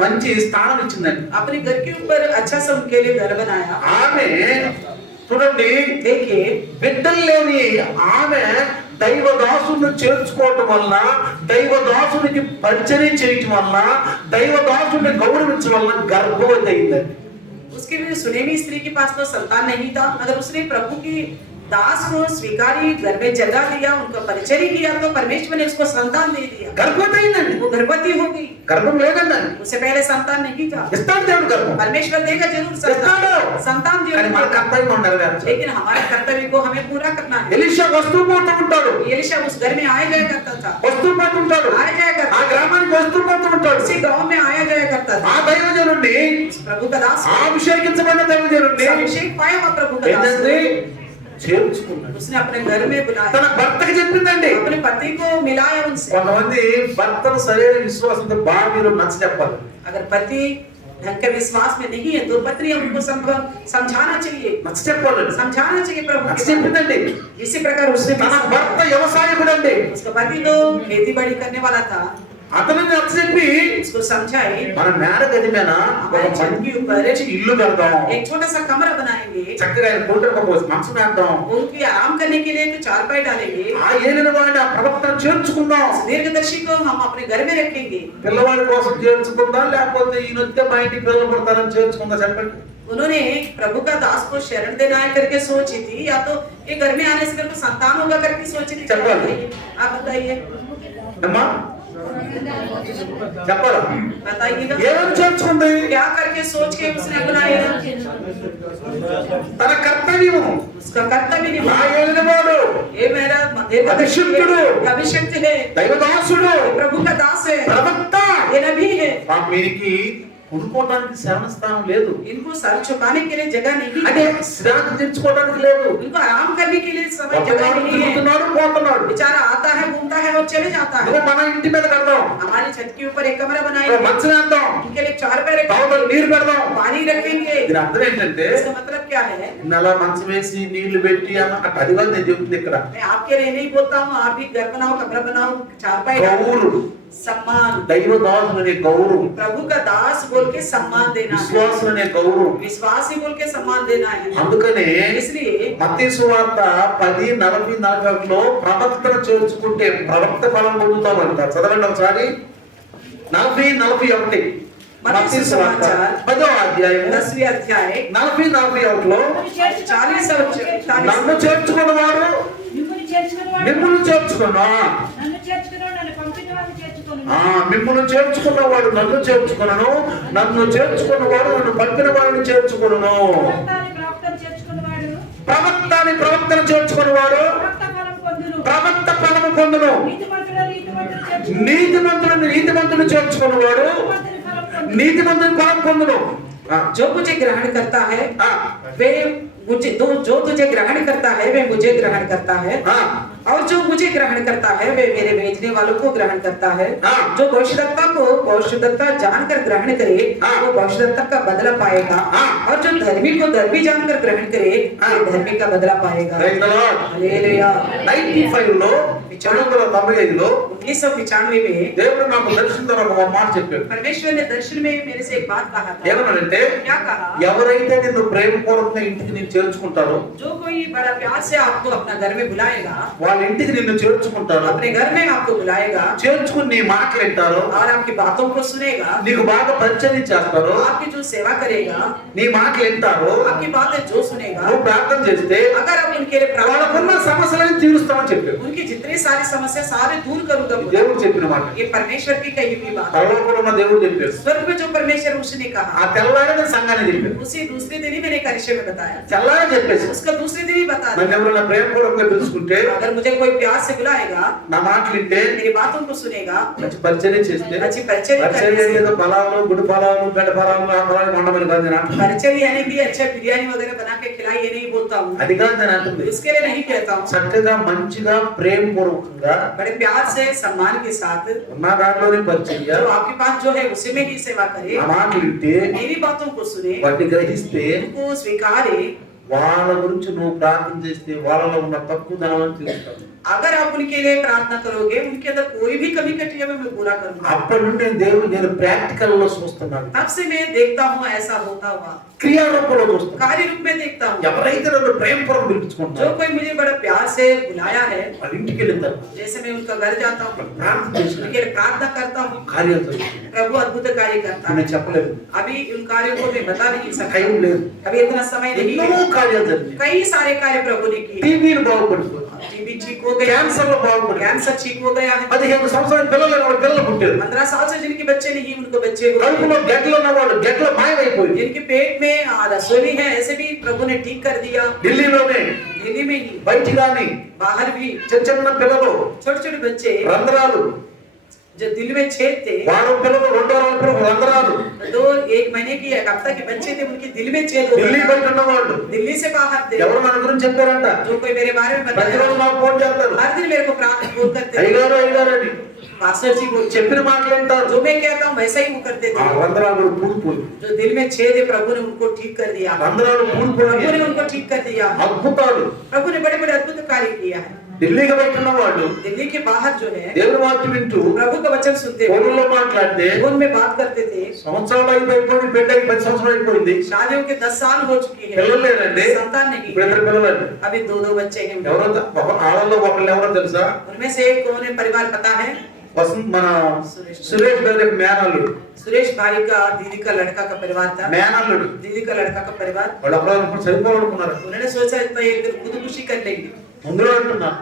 మంచి స్థానం ఇచ్చిందండి अपने घर के ऊपर अच्छा सा उनके लिए घर बनाया। ఆమె చూడండి देखिए బిడ్డలు లేని ఆమె దైవదాసుని చేర్చుకోవటం వలన దైవదాసునికి పరిచయం చేయటం వలన దైవదాసుని గౌరవించడం వలన గర్భవతి అయిందండి उसके लिए सुनेमी स्त्री के पास तो संतान नहीं था, अगर उसने प्रभु की दास को स्वीकारी, घर में जगह दिया, उनका परिचय किया, तो परमेश्वर ने उसको संतान दे दिया। గర్భవతి అయిందండి वो गर्भवती हो गई। గర్భం లేదండి उससे पहले संतान नहीं था। ఇస్తాడు దేవుడు గర్భం परमेश्वर देगा जरूर ఇస్తాడు संतान కానీ మన देगा, కర్తవ్యం మనం నెరవేర్చాలి लेकिन हमारे कर्तव्य को हमें पूरा करना है। ఎలీషా వస్తూ పోతూ ఉంటాడు एलीशा उस घर में आया जाया करता था, వస్తూ పోతూ ఉంటాడు आया जाया ఆ करता था, గ్రామానికి వస్తూ పోతూ ఉంటాడు उसी गांव में आया जाया करता था। ఆ దైవజనుడిని उस प्रभु का दास, ఆ అభిషేకించబడిన దైవజనుడిని अभिषेक पाया हुआ प्रभु का दास, ఏంటంటే చేర్చుకున్నాడు उसने अपने घर में बुलाया, తన భర్తకి చెప్పిందండి अपने पति को मिलाया उनसे। కొంతమంది భర్తను సరైన విశ్వాసంతో భార్యలు నచ్చ చెప్పాలి अगर पति ढंग के विश्वास में नहीं है तो पत्नी उनको समझाना चाहिए, నచ్చ చెప్పాలండి समझाना चाहिए प्रभु నచ్చ के। చెప్పిందండి इसी प्रकार उसने తన భర్త వ్యవసాయకుడు అండి उसका पति तो खेती बाड़ी करने वाला था, అతను నచ్చ చెప్పి उसको समझाए మన మేడ గది మీద ఒక మంచి ఇల్లు కడదాం एक छोटा सा कमरा बनाएंगे, చక్కగా ఆయన కూతురు ఒక మంచం వేద్దాం उनकी आराम करने के लिए एक चारपाई डालेंगे, ఆ ఏలిన వాడిని ఆ ప్రవక్తను చేర్చుకుందాం दीर्घदर्शी को हम अपने घर में रखेंगे। పిల్లవాడి కోసం చేర్చుకుందాం లేకపోతే ఈయన వస్తే మా ఇంటికి పిల్లలు పుడతారని చేర్చుకుందా చెప్పండి उन्होंने प्रभु का दास को शरण देना है करके सोची थी, या तो ये घर में आने से घर को संतान होगा करके सोची थी। चप्पल। आप बताइए, అమ్మా చెప్పాలా बताइएगा ఏమని చేర్చుకుంది क्या करके सोच के उसने अपनाया? తన కర్తవ్యము उसका कर्तव्य ఆ निभाया। ఏలినవాడు ये मेरा दीर्घदर्शी अभिषिक्तुడు, अभिषिक्त है, దైవదాసుడు प्रभु का दास है, ప్రవక్త ये नबी है। వీరికి కొనుక్కోవడానికి శ్రవణ స్థానం లేదు इनको सर झुकाने के लिए जगह नहीं అంటే है, శ్రాంతి తెచ్చుకోవడానికి లేదు इनको आराम करने के लिए समय जगह ఒకనాడు नहीं है। తిరుగుతున్నాడు పోతున్నాడు बेचारा आता है, घूमता है और चले जाता है। ఇదిగో మన ఇంటి మీద కడదాం हमारी छत के ऊपर एक कमरा ఇదిగో बनाएंगे, మంచం వేద్దాం उनके लिए चार पैर తాగుతాం నీరు పెడదాం पानी रखेंगे। దీని అర్థం ఏంటంటే इसका मतलब क्या है? నెల మంచం వేసి నీళ్లు పెట్టి అన్న అట్ట అది కాదు నేను చెప్తుంది ఇక్కడ मैं आपके लिए नहीं बोलता हूँ, आप भी घर बनाओ, कमरा बनाओ, चारपाई डालो। గౌరవం सम्मान, దైవదాసులు అనే గౌరవం प्रभु का दास बोल के सम्मान देना है, విశ్వాసులు అనే గౌరవం विश्वासी बोल के सम्मान देना है। అందుకనే इसलिए మత్తయి సువార్త 10:40-41లో ప్రవక్తను చేర్చుకుంటే ప్రవక్త ఫలం పొందుతామంట చదవండి ఒకసారి 40-41 మత్తయి సువార్త 10వ అధ్యాయము 10वीं अध्याय 40-41లో 40 నన్ను చేర్చుకున్నవాడు మిమ్మును చేర్చుకున్నవాడు మిమ్మును చేర్చుకున్నా నన్ను చేర్చుకున్నవాడు నన్ను పంపినవాడు చేర్చుకొను. మిమ్మును చేర్చుకున్నవాడు నన్ను చేర్చుకును, నన్ను చేర్చుకున్నవాడు నన్ను పంపిన వాడిని చేర్చుకును. ప్రవక్త అని ప్రవక్తను ప్రవక్తని చేర్చుకున్నవాడు చేర్చుకున్నవాడు ప్రవక్త ఫలం పొందును. ప్రవక్త ఫలము పొందును. నీతిమంతుడు నీతిమంతుని చేర్చుకున్నవాడు నీతిమంతుని ఫలం పొందును. जो मुझे ग्रहण करता है ఆ, वे मुझे जो तुझे ग्रहण करता है वे मुझे ग्रहण करता है ఆ, और जो मुझे ग्रहण करता है वे मेरे भेजने वालों को ग्रहण करता है। हाँ। जो भविष्यद्वक्ता को भविष्यद्वक्ता जानकर ग्रहण करे हाँ। वो भविष्यद्वक्ता का बदला पाएगा, हाँ। और जो धर्मी को धर्मी जानकर ग्रहण करे हाँ। वो धर्मी का बदला पाएगा। Praise the Lord. हालेलुया। 95లో 1995లో 1995 में దేవుడు నాకు దర్శనం ద్వారా ఒక మాట చెప్పాడు. परमेश्वर ने दर्शन में मेरे से एक बात कहा था। ఏమన్నాడంటే क्या कहा? ఎవరైతే నిన్ను ప్రేమపూర్వకంగా ఇంటికి నేను చేర్చుకుంటారో जो कोई बड़ा प्यार से आपको अपना घर में बुलाएगा, వాళ్ళ ఇంటికి నిన్ను చేర్చుకుంటారో, अपने घर में आपको बुलाएगा చేర్చుకుని నీ మాటలు వింటారో, और आपकी बातों को सुनेगा, నీకు బాగా పరిచయం చేస్తారో, आपकी जो सेवा करेगा, నీ మాటలు వింటారో, आपकी बातें जो सुनेगा, నువ్వు ప్రార్థన చేస్తే अगर आप उनके लिए प्रार्थना వాళ్ళకున్న करो, సమస్యలను తీరుస్తామని చెప్పాడు. उनकी जितनी सारी समस्या सारे दूर करूंगा बोला। దేవుడు చెప్పిన మాట, ये परमेश्वर की कही हुई बात है। పరలోకంలో ఉన్న దేవుడు చెప్పాడు. स्वर्ग में जो परमेश्वर उसने ఆ कहा, తెల్లారని సంఘాన్ని చెప్పాడు. उसी दूसरे दिन ही मैंने करिश्मे में बताया, తెల్లారని చెప్పేసి उसका दूसरे दिन ही बता నన్ను दिया। ఎవరైనా ప్రేమపూర్వకంగా తెలుసుకుంటే, अगर मुझे कोई प्यार से बुलाएगा, నా మాటలు వింటే, मेरी बातों को सुनेगा, మంచి పరిచయం చేస్తే, अच्छी परिचय పరిచయం करने से, ఏదో ఫలాలు గుడి ఫలాలు గడ్డ ఫలాలు ఆ ఫలాలు మండమని కాదు నేను అంటున్నాను. परिचय यानी कि अच्छा बिरयानी वगैरह बना के खिलाई, ये नहीं बोलता हूँ, అది కాదు నేను అంటుంది. उसके लिए नहीं कहता हूँ। చక్కగా మంచిగా ప్రేమపూర్వకంగా बड़े प्यार से सम्मान के साथ ఉన్న దాంట్లోనే పరిచయం जो आपके पास जो है उसी में ही सेवा करे, ఆ మాటలు వింటే, मेरी बातों को सुने, వాటిని గ్రహిస్తే, उनको स्वीकारे। వాళ్ళ గురించి నువ్వు ప్రార్థన చేస్తే వాళ్ళలో ఉన్న తక్కువదనం అని తెలుస్తాను. अगर आप उनके लिए प्रार्थना करोगे, उनके अंदर कोई भी कमी कटी है मैं पूरा करूंगा। అప్పటి నుండి నేను ప్రాక్టికల్ లో చూస్తున్నాను, तब से मैं देखता हूँ ऐसा होता हुआ, క్రియారూపంలో చూస్తున్నాను. कार्य रूप में देखता हूँ। ఎవరైతే నన్ను ప్రేమపూర్వకం जो పిలుచుకుంటారో कोई मुझे बड़ा प्यार से बुलाया है, వాళ్ళ ఇంటికి వెళ్ళిన తర్వాత जैसे मैं उनका घर जाता हूँ, ప్రార్థన చేసిన उनके लिए प्रार्थना करता हूँ, కార్యాలు జరుగుతున్నాయి. प्रभु अद्भुत कार्य करता है। నేను చెప్పలేదు, अभी उन कार्यों को मैं बता नहीं सकता, టైం లేదు. अभी इतना समय नहीं ఎన్నో है। కార్యాలు జరిగాయి. कई सारे कार्य प्रभु ने किए। టీబీని బాగుపడుతుంది, टीबी ठीक हो गया, క్యాన్సర్ లో బాగుపడుతుంది. कैंसर ठीक हो गया है। 15 సంవత్సరాల పిల్లలు పుట్టారు. 15 साल से जिनके बच्चे नहीं उनको बच्चे हुए। కడుపులో గడ్డలు ఉన్నవాడు గడ్డలు మాయమైపోయింది. जिनके पेट में रसोई है ऐसे भी प्रभु ने ठीक कर दिया। ఢిల్లీలోనే दिल्ली में ही, బయట గాని बाहर भी చిన్న చిన్న పిల్లలు छोटे छोटे बच्चे రంధ్రాలు, जो दिल में छेद थे, వారం పిల్లలు 2 వారాల పిల్లలు రంధ్రాలు, 1 महीने की 1 हफ्ता के बच्चे थे, उनके दिल में छेद हो ఢిల్లీ गया। బయట ఉన్నవాళ్ళు दिल्ली से बाहर थे। ఎవరు మన గురించి చెప్పారంట, जो कोई मेरे बारे में ప్రతిరోజు बताया, మాకు ఫోన్ చేస్తారు, हर दिन मेरे को प्रार्थना फोन करते थे। అయ్యగారు అయ్యగారు అని मास्टर जी को చెప్పిన మాటలు వింటారు. जो मैं कहता हूँ वैसा ही वो करते ఆ थे। రంధ్రాలు పూడిపోయి, जो दिल में छेद है प्रभु ने उनको ठीक कर दिया। రంధ్రాలు प्रभु పూడిపోయి ने उनको ठीक कर दिया। అద్భుతాలు. प्रभु ने बड़े बड़े अद्भुत कार्य किया है। ఢిల్లీకి బయట ఉన్నవాళ్ళు दिल्ली के बाहर जो है దేవుని వాక్యం వింటూ प्रभु का वचन सुनते हुए ఫోన్లో మాట్లాడితే फोन में बात करते थे। సంవత్సరాలు అయిపోయింది, బిడ్డకి 10 సంవత్సరాలు అయిపోయింది, शादियों के 10 साल हो चुकी है, పిల్లలు లేరండి, संतान नहीं ఇప్పుడు है, ఇద్దరు పిల్లలండి. अभी 2 बच्चे हैं। ఎవరో ఆడల్లో ఒకళ్ళు ఎవరో తెలుసా, उनमें से एक कौन है परिवार पता है? వసంత్ మన సురేష్ గారి మేనల్లుడు. सुरेश भाई का दीदी का लड़का का परिवार था, మేనల్లుడు दीदी का लड़का का परिवार। వాళ్ళు అప్పుడు అనుకుని సరిపోవాలనుకున్నారు. उन्होंने सोचा इतना एक दिन खुदकुशी कर लेंगे, ముందులో అంటున్నారు,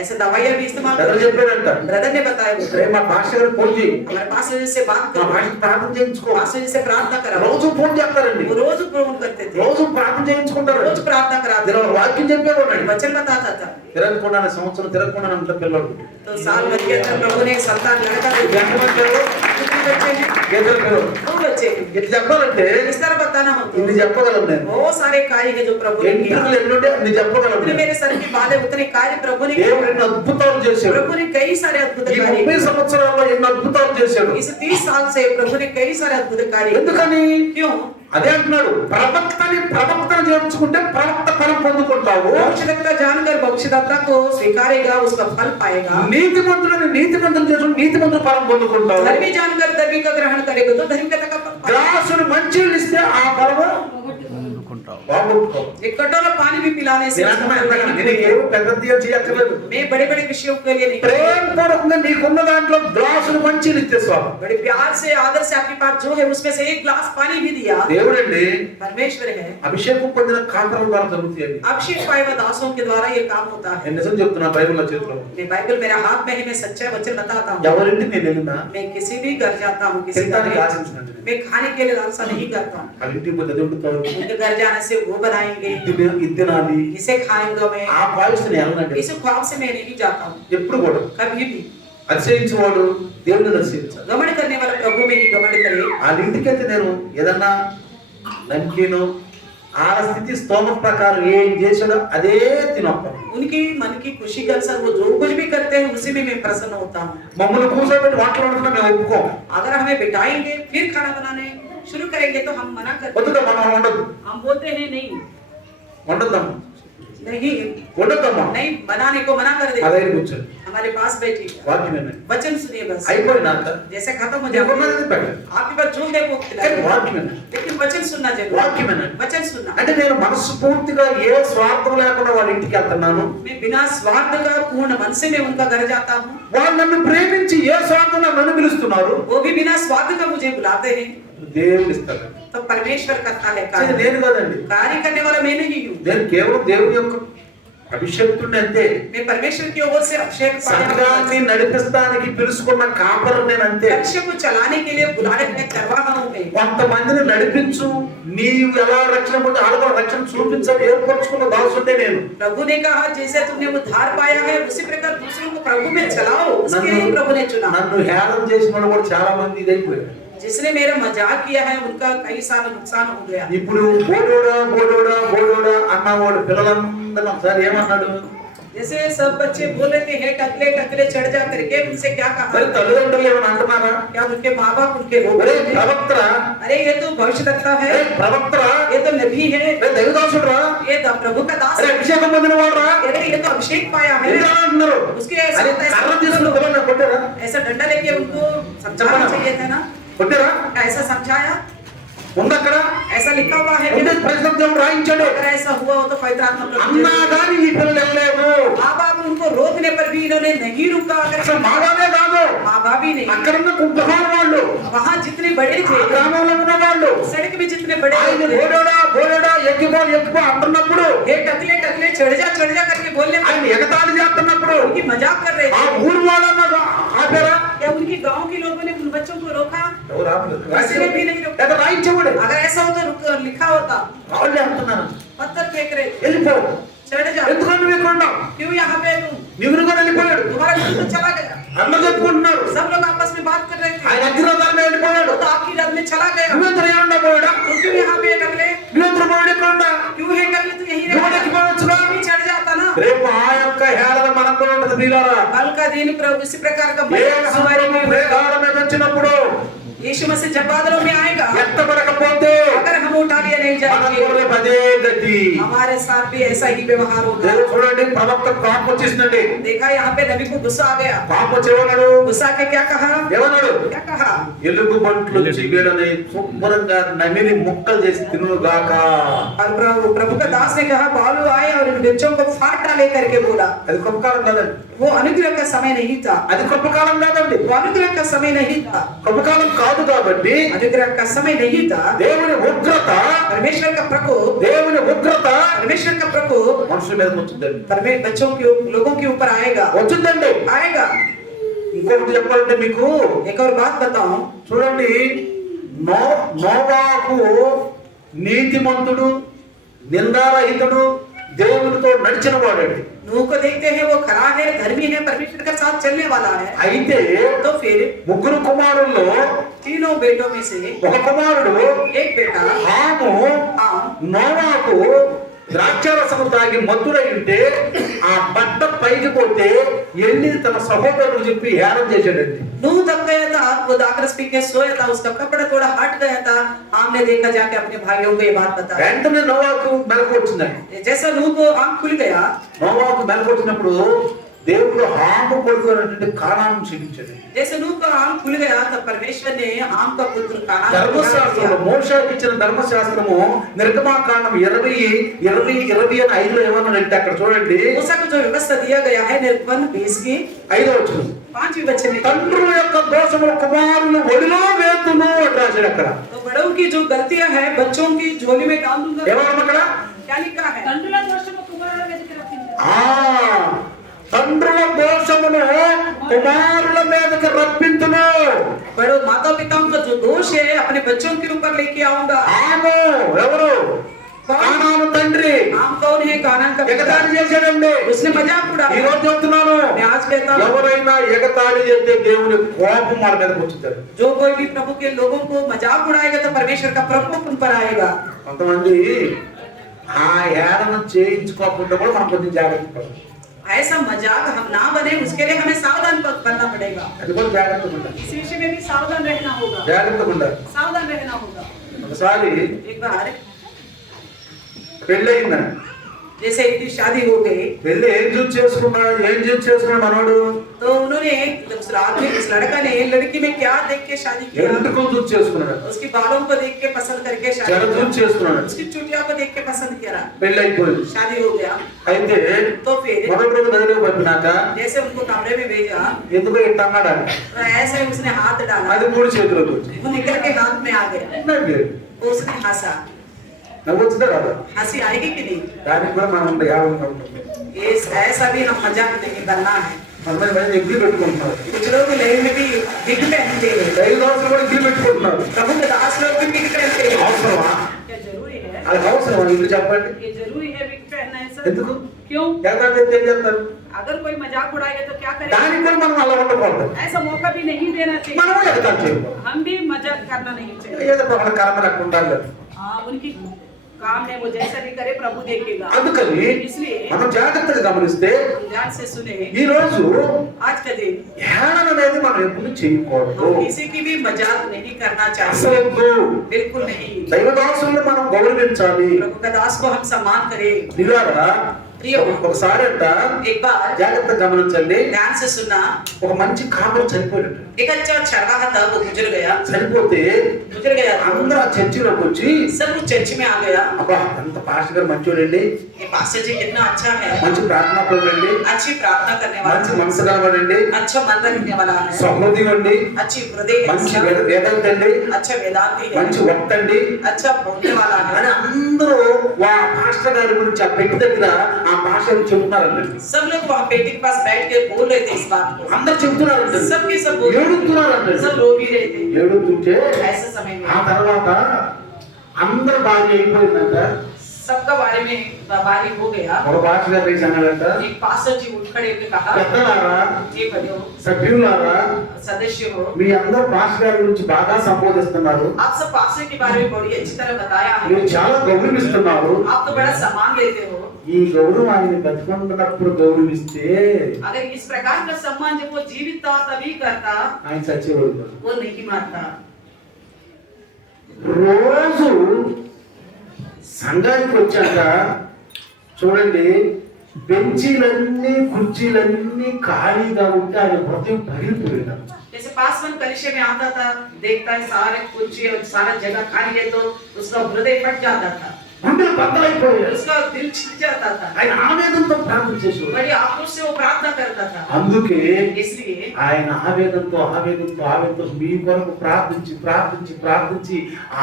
ऐसे दवाइयां भी इस्तेमाल ఎవరు कर। చెప్పారంట, ब्रदर ने बताया రే మా పాస్టర్ గారికి ఫోన్ చేయి, हमारे पास से बात మా करो, పాస్టర్ ప్రార్థన చేయించుకో. पास से प्रार्थना करा। రోజు ఫోన్ చేస్తారండి, वो रोज फोन करते थे, రోజు ప్రార్థన చేయించుకుంటారు. रोज प्रार्थना कराते నేను थे, వాక్యం చెప్పేవాడు, वचन बताता था। తిరగకుండా సంవత్సరం తిరగకుండా అంత పిల్లలు तो साल भर के अंदर प्रभु ने एक संतान लड़का दे दिया। ఎంతమంది कितने बच्चे हैं? ఇద్దరు పిల్లలు. 2 बच्चे हैं। ఇట్లా చెప్పాలంటే इस तरह बताना हो ఇది तो చెప్పగలను నేను. बहुत सारे कार्य है जो प्रभु ने किया। ఎంట్రుకలు ఎన్నుంటే అన్ని చెప్పగలను उतने నేను. मेरे सर की बाल है, उतने कार्य प्रभु ने किया। దేవుడు ఎన్ని అద్భుతాలు చేశాడు, प्रभु ने कई सारे अद्भुत ఈ कार्य 30 किए। సంవత్సరాల్లో ఎన్ని అద్భుతాలు చేశాడు. इस 30 साल से प्रभु ने कई सारे अद्भुत कार्य किए। ఎందుకని क्यों? అదే అంటున్నాడు, ప్రవక్తని చేర్చుకుంటే ప్రవక్త ఫలం పొందుకుంటావు, भविष्यद्वक्ता जानकर भविष्यद्वक्ता को स्वीकारेगा उसका फल पाएगा। నీతిమంతులను చేసుకుంటే నీతిమంతుల ఫలం పొందుకుంటావు. धर्मी जानकर धर्मी का ग्रहण करेगा तो धर्मी का फल पाएगा। గ్లాసును మంచినీళ్ళు ఇస్తే ఆ ఫలము పోగొట్టుకుంటావు. బాగుంటుకో. एक कटोरा पानी भी पिलाने से నేను उसको అంటున్నా ఇందాక, नहीं నేను भूलेगा। ఏమో పెద్ద తీయ చేయక్కర్లేదు. मैं बड़े बड़े विषयों के लिए नहीं, ప్రేమపూర్వకంగా నీకున్న దాంట్లో గ్లాసులు మంచి ఇచ్చే స్వామి बड़े प्यार से आदर से आपके पास जो है उसमें से एक गिलास पानी भी दिया। దేవుడండి. परमेश्वर है, అభిషేకం పొందిన కాపరుల ద్వారా జరుగుతాయి. अभिषेक पाए हुए दासों के द्वारा ये काम होता है। నేను నిజం చెప్తున్నా, బైబిల్ నా చేతిలో मैं बाइबल मेरे हाथ में है, मैं सच्चा वचन बताता हूँ। ఎవరింటికి నేను వెళ్ళినా मैं किसी भी घर जाता हूँ, किसी का తినడానికి नहीं, ఆశించినట్టు मैं खाने के लिए लालसा नहीं करता हूँ। వాళ్ళ ఇంటికి పోతే తింటుతారు, उनके घर जाने से वो बनाएंगे, ఇది తినాలి, इसे खाएंगे मैं, ఆ పాలిస్తున్న వెళ్ళనండి. इस ख्वाब से मैं नहीं जाता हूँ ఎప్పుడు కూడా कभी भी। అతిశయించేవాడు దేవుని దర్శించాలి. गमन करने वाला प्रभु में ही गमन करे। వాళ్ళ ఇంటికి అయితే నేను ఏదన్నా నమ్కీను ఆ స్థితి స్తోమ ప్రకారం ఏం చేసాడో అదే తినొస్తాను. उनकी मन की खुशी के अनुसार वो जो कुछ भी करते हैं उसी में मैं प्रसन्न होता हूँ। మమ్మల్ని కూర్చోబెట్టి మాట్లాడుతున్నా మేము ఒప్పుకోం. अगर हमें बिठाएंगे फिर खाना बनाने शुरू करेंगे तो हम मना करते వద్దుదా మనం ఉండదు, हैं। हम बोलते हैं नहीं ఉండొద్దమ్మా, नहीं ఉండొద్దమ్మా, नहीं, बनाने को मना कर दे। అదే కూర్చొని हमारे पास बैठिए, వాక్యం వినండి. वचन सुनिए बस। అయిపోయినాక जैसे खत्म हो जाए ఎవరినైనా పెట్టండి, आपके पास जो है वो కానీ खिलाइए, వాక్యం వినండి. लेकिन वचन सुनना जरूर, వాక్యం వినండి. वचन सुनना। అంటే నేను మనస్ఫూర్తిగా ఏ స్వార్థం లేకుండా వాళ్ళ ఇంటికి వెళ్తున్నాను. मैं बिना स्वार्थ का पूर्ण मन से मैं उनका घर जाता हूँ। వాళ్ళు నన్ను ప్రేమించి ఏ స్వార్థం నన్ను పిలుస్తున్నారు, वो भी बिना स्वार्थ का मुझे बुलाते हैं, దేవుడు ఇస్తాడు. तो परमेश्वर करता है ఇది कार्य। నేను కాదండి, कार्य करने वाला मैं नहीं हूँ, నేను కేవలం దేవుడి యొక్క అభిషేక్తుడిని అంతే. मैं परमेश्वर की ओर से अभिषेक पाने वाला సంఘాన్ని నడిపిస్తానికి పిలుచుకున్న కాపరు నేను అంతే. लक्ष्य को चलाने के लिए बुलाने वाले चरवाहा हूँ मैं। కొంతమందిని నడిపించు, నీవు ఎలా రక్షణ పొంది వాళ్ళకు రక్షణ చూపించాలి ఏర్పరచుకున్న దాసుడే నేను. प्रभु ने कहा जैसे तुमने उद्धार पाया है उसी प्रकार दूसरों को प्रभु में चलाओ, उसके लिए प्रभु ने चुना। నన్ను హేళన చేసిన వాళ్ళు కూడా చాలా మంది ఇదైపోయారు. जिसने मेरा मजाक किया है उनका कई साल नुकसान हो गया। ఇప్పుడు బోడోడా బోడోడా బోడోడా అన్నవాడు పిల్లలందరూ ఒకసారి ఏమన్నాడు, जैसे सब बच्चे बोल रहे थे हे टकले टकले चढ़ जा करके, उनसे क्या कहा? మరి తల్లిదండ్రులు ఏమని అంటున్నారా, क्या उनके माँ बाप उनके रोक అరే रहे थे? ప్రవక్తరా, अरे ये तो भविष्यवक्ता है, అరే ప్రవక్తరా, ये तो नबी है, అరే దైవదాసుడురా, ये तो प्रभु का दास అరే है, అభిషేకం పొందిన వాడురా, अरे ये तो अभिषेक पाया है। ఎందుకు అలా అంటున్నారు? उसके ऐसा అరే होता है, కర్ర తీసుకుని పిల్లల్ని కొట్టారా, ऐसा डंडा लेके उनको समझाना चाहिए था ना, కొట్టారా, ऐसा समझाया, ఉందక్కడ ऐसा लिखा हुआ है। ఉండే ప్రశ్న దేవుడు రాయించాడు. अगर ऐसा हुआ हो तो पवित्र आत्मा प्रभु అన్నా ने- కానీ ఈ పిల్లలు వెళ్ళలేదు. माँ बाप उनको रोकने पर भी इन्होंने नहीं रुका। అసలు अगर మాగానే కాదు, माँ बाप ही नहीं, అక్కడున్న కుంభకోణ వాళ్ళు, वहाँ जितने बड़े ఆ थे, గ్రామంలో ఉన్న వాళ్ళు सड़क में जितने बड़े ఆయన थे, బోడోడా బోడోడా ఎక్కిపో అంటున్నప్పుడు, ये टकले टकले चढ़ जा करके बोलने पर ఆయన ఎగతాళి చేస్తున్నప్పుడు उनकी मजाक कर रहे ఆ थे। ఊరు వాళ్ళన్నా ఆపారా? क्या उनके गांव के लोगों ने उन बच्चों को रोका? ఎవరు ఆపలేదు. किसी ने भी नहीं रोका। లేదా రాయించేవాడే. अगर ऐसा हो तो लिखा होता, వాళ్ళే అంటున్నారు पत्थर फेंक रहे थे, వెళ్ళిపో, चढ़ जा, ఎందుకని నువ్వు ఇక్కడ ఉన్నావు, क्यों यहाँ पे तुम? నిగురు కూడా వెళ్ళిపోయాడు. तुम्हारा दिल तो चला गया। అందరూ చెప్పుకుంటున్నారు सब लोग आपस में बात कर रहे थे, ఆయన అగ్రదాన్ని వెళ్ళిపోయాడు. वो तो आपकी रात में चला गया। నువ్వెందుకు ఏమన్నా పోయాడా, तो क्यों यहाँ पे टकले? నువ్వెందుకు పోయాడు ఇక్కడ ఉండా, क्यों है टकले? तो यहीं నువ్వు रह ఎక్కిపోవచ్చుగా. भी चढ़ जाता ना। రేపు ఆ యొక్క హేళన మనకు కూడా ఉంటుంది ప్రియులారా. कल का दिन प्रभु इसी प्रकार का యేసు हमारे में మేఘాల మీద వచ్చినప్పుడు यीशु मसीह जब बादलों में आएगा, ఎత్తబడకపోతే अगर हम उठा लिए नहीं మన जाएंगे, కూడా అదే గతి. हमारे साथ भी ऐसा ही व्यवहार होगा। దేవుడు చూడండి, ప్రవక్త కోపం వచ్చేసిందండి. देखा यहाँ पे नबी को गुस्सा आ गया। కోపం వచ్చి ఏమన్నాడు, गुस्सा के क्या कहा? ఏమన్నాడు, क्या కहा? ఎలుగు బంట్లు చిగడని శుభ్రంగా నమిలి ముక్కలు చేసి తినుగాక. और प्रभु का दास ने कहा बालू आए और इन बच्चों को फाड़ डाले करके बोला। అది గొప్ప కాలం కాదండి, वो अनुग्रह का समय नहीं था, అది గొప్ప కాలం కాదండి, वो अनुग्रह का समय नहीं था, గొప్ప కాలం కాదు. కాబట్టి अनुग्रह का समय नहीं था। దేవుని ఉగ్రత, परमेश्वर का प्रकोप, దేవుని ఉగ్రత परमेश्वर का प्रकोप మనుషుల మీద వచ్చిందండి, बच्चों के लोगों के ऊपर आएगा, వచ్చిందండి. आएगा। ఇంకొకటి చెప్పాలంటే మీకు एक और बात बताऊं, చూడండి, నోవాహు నీతిమంతుడు, నిందారహితుడు, దేవునితో నడిచిన వాడండి. नूह को देखते हैं वो खरा है, धर्मी है, परमेश्वर के साथ चलने वाला है। అయితే तो फिर ముగ్గురు కుమారుల్లో तीनों बेटों में से ఒక కుమారుడు एक बेटा హాము हाम నోవాకు ద్రాక్షారసము తాగి మత్తుడై ఉంటే ఆ బట్ట పైకి పోతే ఎన్ని తన సహోదరులు చెప్పి హేళన చేశాడండి. नूह दब गया था, वो दाखरस पी के सोया था, उसका कपड़ा थोड़ा हट गया था। हमने देखा जाके अपने भाइयों को ये बात बताया। వెంటనే నోవాకు మెలకు వచ్చిందండి. जैसा नूह को आंख खुल गया, నోవాకు మెలకు వచ్చినప్పుడు దేవుడు హాము కొడుకు అనేటువంటి కానాను చూపించాడు. जैसे नूह का आम खुल गया तब परमेश्वर ने आम का पुत्र कानान को ధర్మశాస్త్రంలో మోషేకి ఇచ్చిన ధర్మశాస్త్రము నిర్గమాకాండం 20:20 అని 5లో ఏమన్నాడంటే అక్కడ చూడండి मूसा को जो व्यवस्था दिया गया है निर्गमन 20 की 5వ వచనం 5वीं वचन में తండ్రుల యొక్క దోషములు కుమారులు ఒడిలో వేతును అని రాశాడు అక్కడ. तो बड़ों की जो गलतियां हैं बच्चों की झोली में डाल दूंगा। ఏమన్నా అక్కడ क्या लिखा है? తండ్రుల దోషము కుమారుల మీదకి రప్పించు. తండ్రుల దోషమును కుమారుల మీదకి రప్పించును. बड़ों माता पिताओं का जो दोष है अपने बच्चों के ऊपर लेके आऊंगा। ఆము ఎవరు? కానాను తండ్రి आम कौन है? कानान का पिता। ఎగతాళి చేశాడండి. उसने मजाक ఈ उड़ाया। రోజు చెప్తున్నాను, मैं आज कहता हूं ఎవరైనా ఎగతాళి చేస్తే దేవుని కోపం మన మీదకి వచ్చుతాడు. जो कोई भी प्रभु के लोगों को मजाक उड़ाएगा तो परमेश्वर का प्रकोप उन पर आएगा। కొంతమంది ఆ ఏడన చేయించుకోకుండా కూడా మనం కొంచెం జాగ్రత్త పడాలి. ऐसा मजाक हम ना बने उसके लिए हमें सावधान बनना पड़ेगा। అది కూడా జాగ్రత్తగా ఉండాలి. इस विषय में भी सावधान रहना होगा। జాగ్రత్తగా ఉండాలి. सावधान रहना होगा। ఒకసారి एक बार పెళ్ళయిందని जैसे एक दिन शादी हो गई పెళ్ళి ఏం చూసి చేసుకున్నాడు మనోడు? तो उन्होंने उस आदमी उस लड़का ने लड़की में क्या देख के शादी किया? ఎంటుకలు చూసి చేసుకున్నాడు, उसकी बालों को देख के पसंद करके शादी జడ किया। చూసి చేసుకున్నాడు. उसकी चुटिया को देख के पसंद किया। పెళ్ళి అయిపోయింది. शादी हो गया అయితే तो फिर మొదటి రోజు గదిలోకి పంపినాక जैसे उनको कमरे में भेजा ఎందుకో ఇట్లా అన్నాడు. तो ऐसे उसने हाथ डाला, అది మూడు చేతులకు వచ్చింది. वो निकल के हाथ में आ गया। నవ్వేది. तो उसने हंसा। నవ్వు వచ్చిందా కదా? हंसी आएगी कि नहीं? దానికి కూడా మనం యాభై ఉంటుంది. ऐसा भी हम मजाक नहीं करना है। కొంతమంది ఎగ్గులు పెట్టుకుంటున్నారు. कुछ लोग नए में भी बिग पहनते हैं। ఐదు రోజులు కూడా ఎగ్గులు పెట్టుకుంటున్నారు. प्रभु के दास लोग भी बिग पहनते हैं। అవసరమా? क्या जरूरी है? అది అవసరమా? ఇప్పుడు చెప్పండి ये जरूरी है बिग पहनना है सर? ఎందుకు? क्यों? ఎగతాళి చేస్తే ఏం చేస్తారు? अगर कोई मजाक उड़ाएगा तो क्या దానికి करेगा? కూడా మనం అలా ఉండకూడదు. ऐसा मौका भी नहीं देना चाहिए। మనం ఎగతాళి చేయకూడదు. हम भी मजाक करना नहीं चाहिए। ఏదో ఒకటి కర్మ లెక్క ఉండాలి. हाँ, उनकी काम है, वो जैसा भी करे प्रभु देखेगा। అందుకని इसलिए మనం జాగ్రత్తగా గమనిస్తే हम ध्यान से सुने। ఈ రోజు आज का दिन ధ్యానం అనేది మనం ఎప్పుడు చేయకూడదు. हम किसी की भी मजाक नहीं करना चाहिए। అసలు बिल्कुल नहीं। దైవదాసులను మనం గౌరవించాలి. प्रभु का दास को हम सम्मान करें। నిజారా? ఒకసారి అంట एक बार జాగ్రత్తగా గమనించండి. ध्यान से सुनना। ఒక మంచి కాపరి చనిపోయాడు. एक अच्छा चरवाहा था, वो गुजर गया था। అందరూ ఆ చర్చిలోకి వచ్చి सब कुछ चर्च में आ गया। అబ్బా అంత పాస్టర్ గారు మంచోడండి, ये पास्टर जी कितना अच्छा है, మంచి ప్రార్థనా పరుడండి, अच्छी प्रार्थना करने మంచి वाला, మనసు కలవాడండి, अच्छा मन रखने वाला है, సహృదయం అండి, अच्छी हृदय है, మంచి వేదాంతి అండి, अच्छा वेदांती है, మంచి వక్త అండి अच्छा बोलने वाला అని है। అందరూ ఆ పాస్టర్ గారి గురించి ఆ పెట్టి దగ్గర ఆ పాస్టర్ చెబుతున్నారండి. सब लोग वहाँ पेटी के पास बैठ के बोल रहे थे इस बात को। అందరూ చెబుతున్నారండి, सबके सब बोल रहे थे, ఏడుస్తున్నారండి. सब रो भी रहे थे। ఏడుతుంటే ऐसे समय ఆ में తర్వాత అందరు బాగా అయిపోయిందంట. सबका बारे में बारी हो गया। ఒక పాస్టర్ గారు లేచి అన్నాడంట, एक पास्टर जी उठ खड़े होकर कहा, పెద్దలారా, ये बड़े సభ్యులారా, सदस्य हो, మీ అందరూ పాస్టర్ గారి గురించి బాగా సంబోధిస్తున్నారు, आप सब पास्टर के बारे में बड़ी अच्छी तरह बताया మీరు है, చాలా గౌరవిస్తున్నారు. आप तो बड़ा सम्मान देते हो। ఈ గౌరవాన్ని బతికొంటున్నప్పుడు గౌరవిస్తే अगर इस प्रकार का सम्मान जब वो जीवित था तभी करता, ఆయన చచ్చేవాడు. वो नहीं मारता। రోజు సంఘానికి వచ్చాక చూడండి, బెంచీలన్నీ కుర్చీలన్నీ ఖాళీగా ఉంటే ఆయన హృదయం పగిలిపోయింది. जैसे पासवान कलिशे में आता था, देखता है सारे कुर्सी और सारा जगह खाली है तो उसका हृदय फट जाता था, గుండెలు బద్దలైపోయాయి. उसका दिल छिल जाता था, ఆయన ఆవేదనతో ప్రార్థన చేసేవాడు. बड़ी आक्रोश से वो प्रार्थना करता था। అందుకే इसलिए ఆయన ఆవేదనతో మీ కొరకు ప్రార్థించి ప్రార్థించి ప్రార్థించి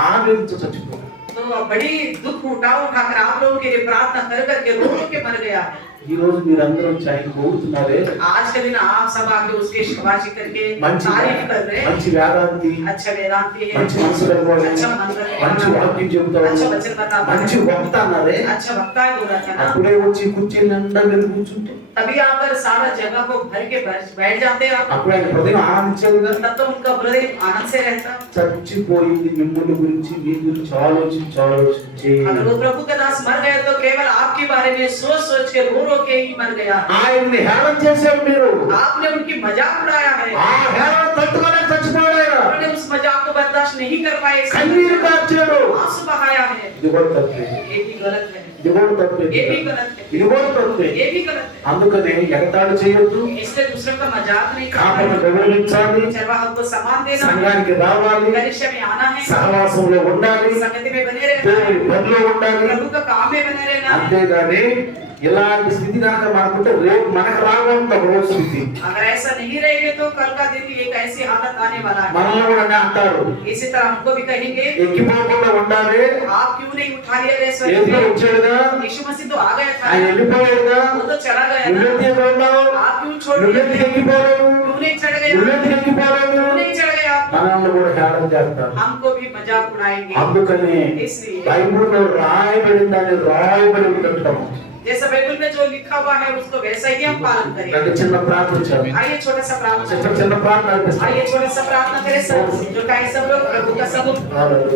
ఆవేదనతో చచ్చిపోయాడు. तो बड़ी दुख उठाकर आप लोगों के लिए प्रार्थना कर करके रो रो के मर गया। ఈ రోజు మీరందరూ వచ్చి ఆయన కోరుతున్నారే, आज के दिन आप सब आके उसके शाबाशी करके మంచి तारीफ कर रहे हैं। మంచి వేదాంతి, अच्छा वेदांती है, మంచి మనసు గలవాడు, अच्छा मन रखने మంచి वाला, వాక్యం చెబుతాడు, अच्छा वचन बताता మంచి है, వక్త అన్నారే. अच्छा वक्ता है बोला था ना। అప్పుడే వచ్చి కుర్చీలు నిండా వెళ్ళి కూర్చుంటే तभी आकर सारा जगह को भर के बैठ जाते हैं आप। అప్పుడు ఆయన హృదయం ఆనందించేదిగా. तब तो उनका हृदय आनंद से रहता। చచ్చిపోయింది మిమ్మల్ని గురించి మీ గురించి ఆలోచించి अगर वो प्रभु का दास मर गए तो केवल आपके बारे में सोच के रो के ही मर गया। ఆయన్ని హేళన చేశారు మీరు. आपने उनकी मजाक उड़ाया है, ఆ హేళన తట్టుకోలేక చచ్చిపోయాడు ఆయన. उन्होंने उस मजाक को बर्दाश्त नहीं कर पाए, కన్నీరు కార్చాడు. आंसू बहाया है। ఇది కూడా తప్పే. ये भी गलत है। ఇది కూడా తప్పే, ये भी गलत है, ఇది కూడా తప్పే. ये भी गलत है। అందుకనే ఎగతాళి చేయొద్దు, इसलिए दूसरों का मजाक नहीं కాపరిని करना, గౌరవించాలి, चरवाहों को सम्मान देना, సంఘానికి రావాలి, कलिसिया में आना है, సహవాసంలో ఉండాలి, संगति में बने रहना దేవుని है, పనిలో ఉండాలి. प्रभु का काम में बने रहना है। అంతేగాని ఇలాంటి స్థితి కనుక మనకుంటే రేపు మనకు రావడం ఒక రోజు స్థితి. अगर ऐसा नहीं रहेंगे तो कल का दिन एक ऐसी हालत आने वाला है। మనల్ని కూడా అంటారు, इसी तरह हमको भी कहेंगे, ఎక్కిపోకుండా ఉండాలి, आप क्यों नहीं उठा लिया गया स्वर्ग ఏదో में? వచ్చాడుగా, यीशु मसीह तो आ गया ఆయన था, వెళ్ళిపోయాడుగా, वो तो चला गया ना, నువ్వెందుకు ఇక్కడ ఉన్నావు, आप क्यों छोड़ दिए? నువ్వెందుకు ఎక్కిపోలేదు, क्यों नहीं चढ़ गए? నువ్వెందుకు ఎక్కిపోలేదు, क्यों नहीं चढ़ गए आप? మనల్ని కూడా హేళన చేస్తారు. हमको भी मजाक उड़ाएंगे। అందుకని इसलिए బైబిల్లో రాయబడిన దాన్ని రాయబడి ఉంటాము. जैसा बाइबल में जो लिखा हुआ है उसको वैसा ही हम पालन करें। అంటే చిన్న ప్రార్థన చేయాలి, आइए छोटा सा प्रार्थना, చిన్న ప్రార్థన అనిపిస్తుంది. आइए छोटा सा प्रार्थना करें सब जो कहीं सब लोग प्रभु का सब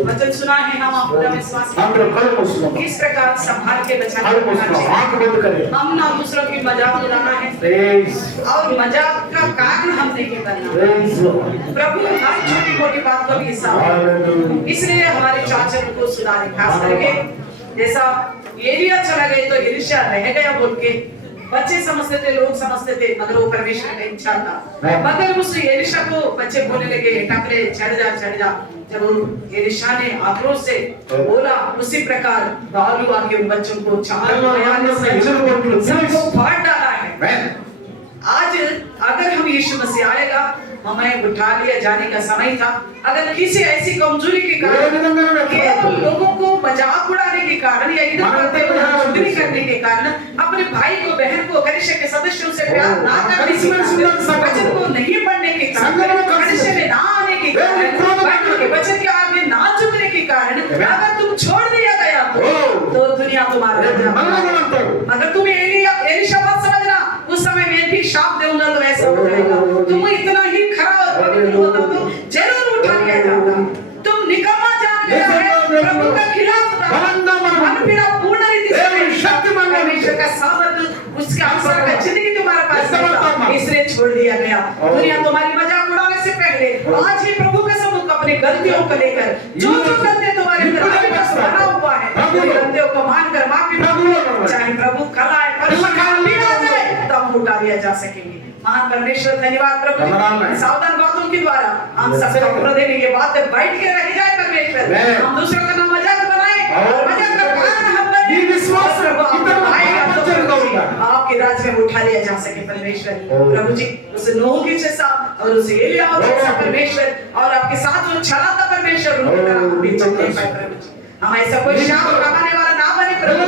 वचन सुना है, हम अपना विश्वास అందరూ కళ్ళు మూసుకున్నాం, किस प्रकार संभाल के बचाना కళ్ళు మూసుకున్నాం, चाहिए। ఆంख బంద్ కరే. हम ना दूसरों की मजाक उड़ाना है ప్రైజ్ और मजाक का कारण हम नहीं करना। ప్రైజ్ प्रभु हर छोटी मोटी बात को भी हिसाब, హల్లెలూయా. इसलिए हमारे चाचर को सुधारे, खास करके जैसा एलिया चला गए तो एलिशा रह गया बोल के बच्चे समझते थे, लोग समझते थे, मगर वो परमेश्वर का इच्छा था। मगर उस एलिशा को बच्चे बोलने लगे टकरे चढ़ जा। जब एलिशा ने आक्रोश से बोला, उसी प्रकार बालू आके उन बच्चों को चार सबको फाड़ डाला है। आज अगर हम यीशु मसीह आएगा, हमें उठा लिया जाने का समय था। अगर किसी ऐसी कमजोरी के कारण, केवल लोगों को मजाक उड़ाने के कारण या इधर करते हुए चुगली करने के कारण, अपने भाई को, बहन को, कलिसिया के सदस्यों से प्यार ना करने के कारण, वचन को नहीं पढ़ने के कारण, कलिसिया में ना आने के कारण, बाइबल के वचन के आगे ना झुकने के कारण, अगर तुम छोड़ दिया गया तो दुनिया तुम्हारा अगर तुम एलिशा मत समझना, उस समय मैं भी शाप दूंगा तो ऐसा हो जाएगा। तुम इतना ही खरा और पवित्र होता तो जरूर उठा लिया जाता। तुम निकम्मा जान गया है, प्रभु का खिलाफ था, मन फिरा पूर्ण रीति से परमेश्वर का सामर्थ उसके अनुसार का जिंदगी तुम्हारे पास था, इसलिए छोड़ दिया गया। दुनिया तुम्हारी मजाक उड़ाने से पहले आज ही प्रभु के सम्मुख अपनी गलतियों को लेकर जो गलतियां तुम्हारे अंदर बना हुआ है, उन गलतियों को मानकर माफी मांगो, चाहे प्रभु खलाए पर तब उठा लिया जा सकेंगे। महान परमेश्वर धन्यवाद प्रभु, सावधान बातों के द्वारा हम सबका हृदय में ये बात बैठ के रह जाए परमेश्वर, हम दूसरों का नाम मजाक बनाए और मजाक का कारण हम बने, आपके राज्य में उठा लिया जा सके परमेश्वर। प्रभु जी उस नूह के जैसा और उस एलिया जैसा परमेश्वर और आपके साथ जो चला था परमेश्वर, उनकी तरह हम भी चलते पाए प्रभु जी। हम ऐसा कोई शाप कमाने वाला ना बने प्रभु,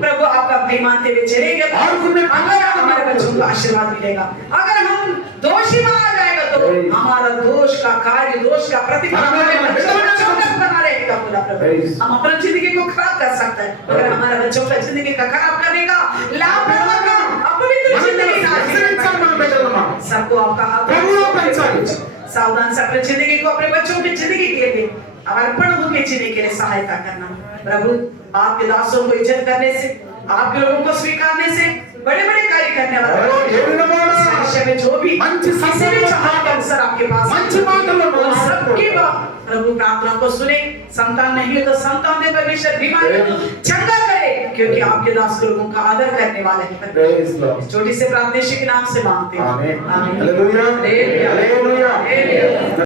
प्रभु आपका भय मानते हुए चलेंगे, अगर हमारे बच्चों को आशीर्वाद मिलेगा। अगर हम दोषी माना जाएगा तो हमारा दोष का कार्य, दोष का प्रतिफल हमारे बच्चों का बना रहेगा पूरा प्रभु। हम अपनी जिंदगी को खराब कर सकते हैं, मगर हमारे बच्चों का जिंदगी का खराब करने का लापरवाह का अपवित्र जिंदगी का सबको आपका हाथ सावधान से अपनी जिंदगी को, अपने बच्चों की जिंदगी के लिए अर्पण होकर जीने के लिए सहायता करना प्रभु। आपके दासों को इज्जत करने से, आपके लोगों को स्वीकारने से, बड़े बड़े कार्य करने वाले में जो भी किसी भी चाहत के अवसर आपके पास सबकी बात प्रभु प्रार्थना को सुने। संतान नहीं हो तो संतान दे परमेश्वर, बीमारी को चंगा करे, क्योंकि आपके दास लोगों का आदर करने वाले हैं। छोटी से प्रार्थना के नाम से मांगते हैं, आमीन। हालेलुया।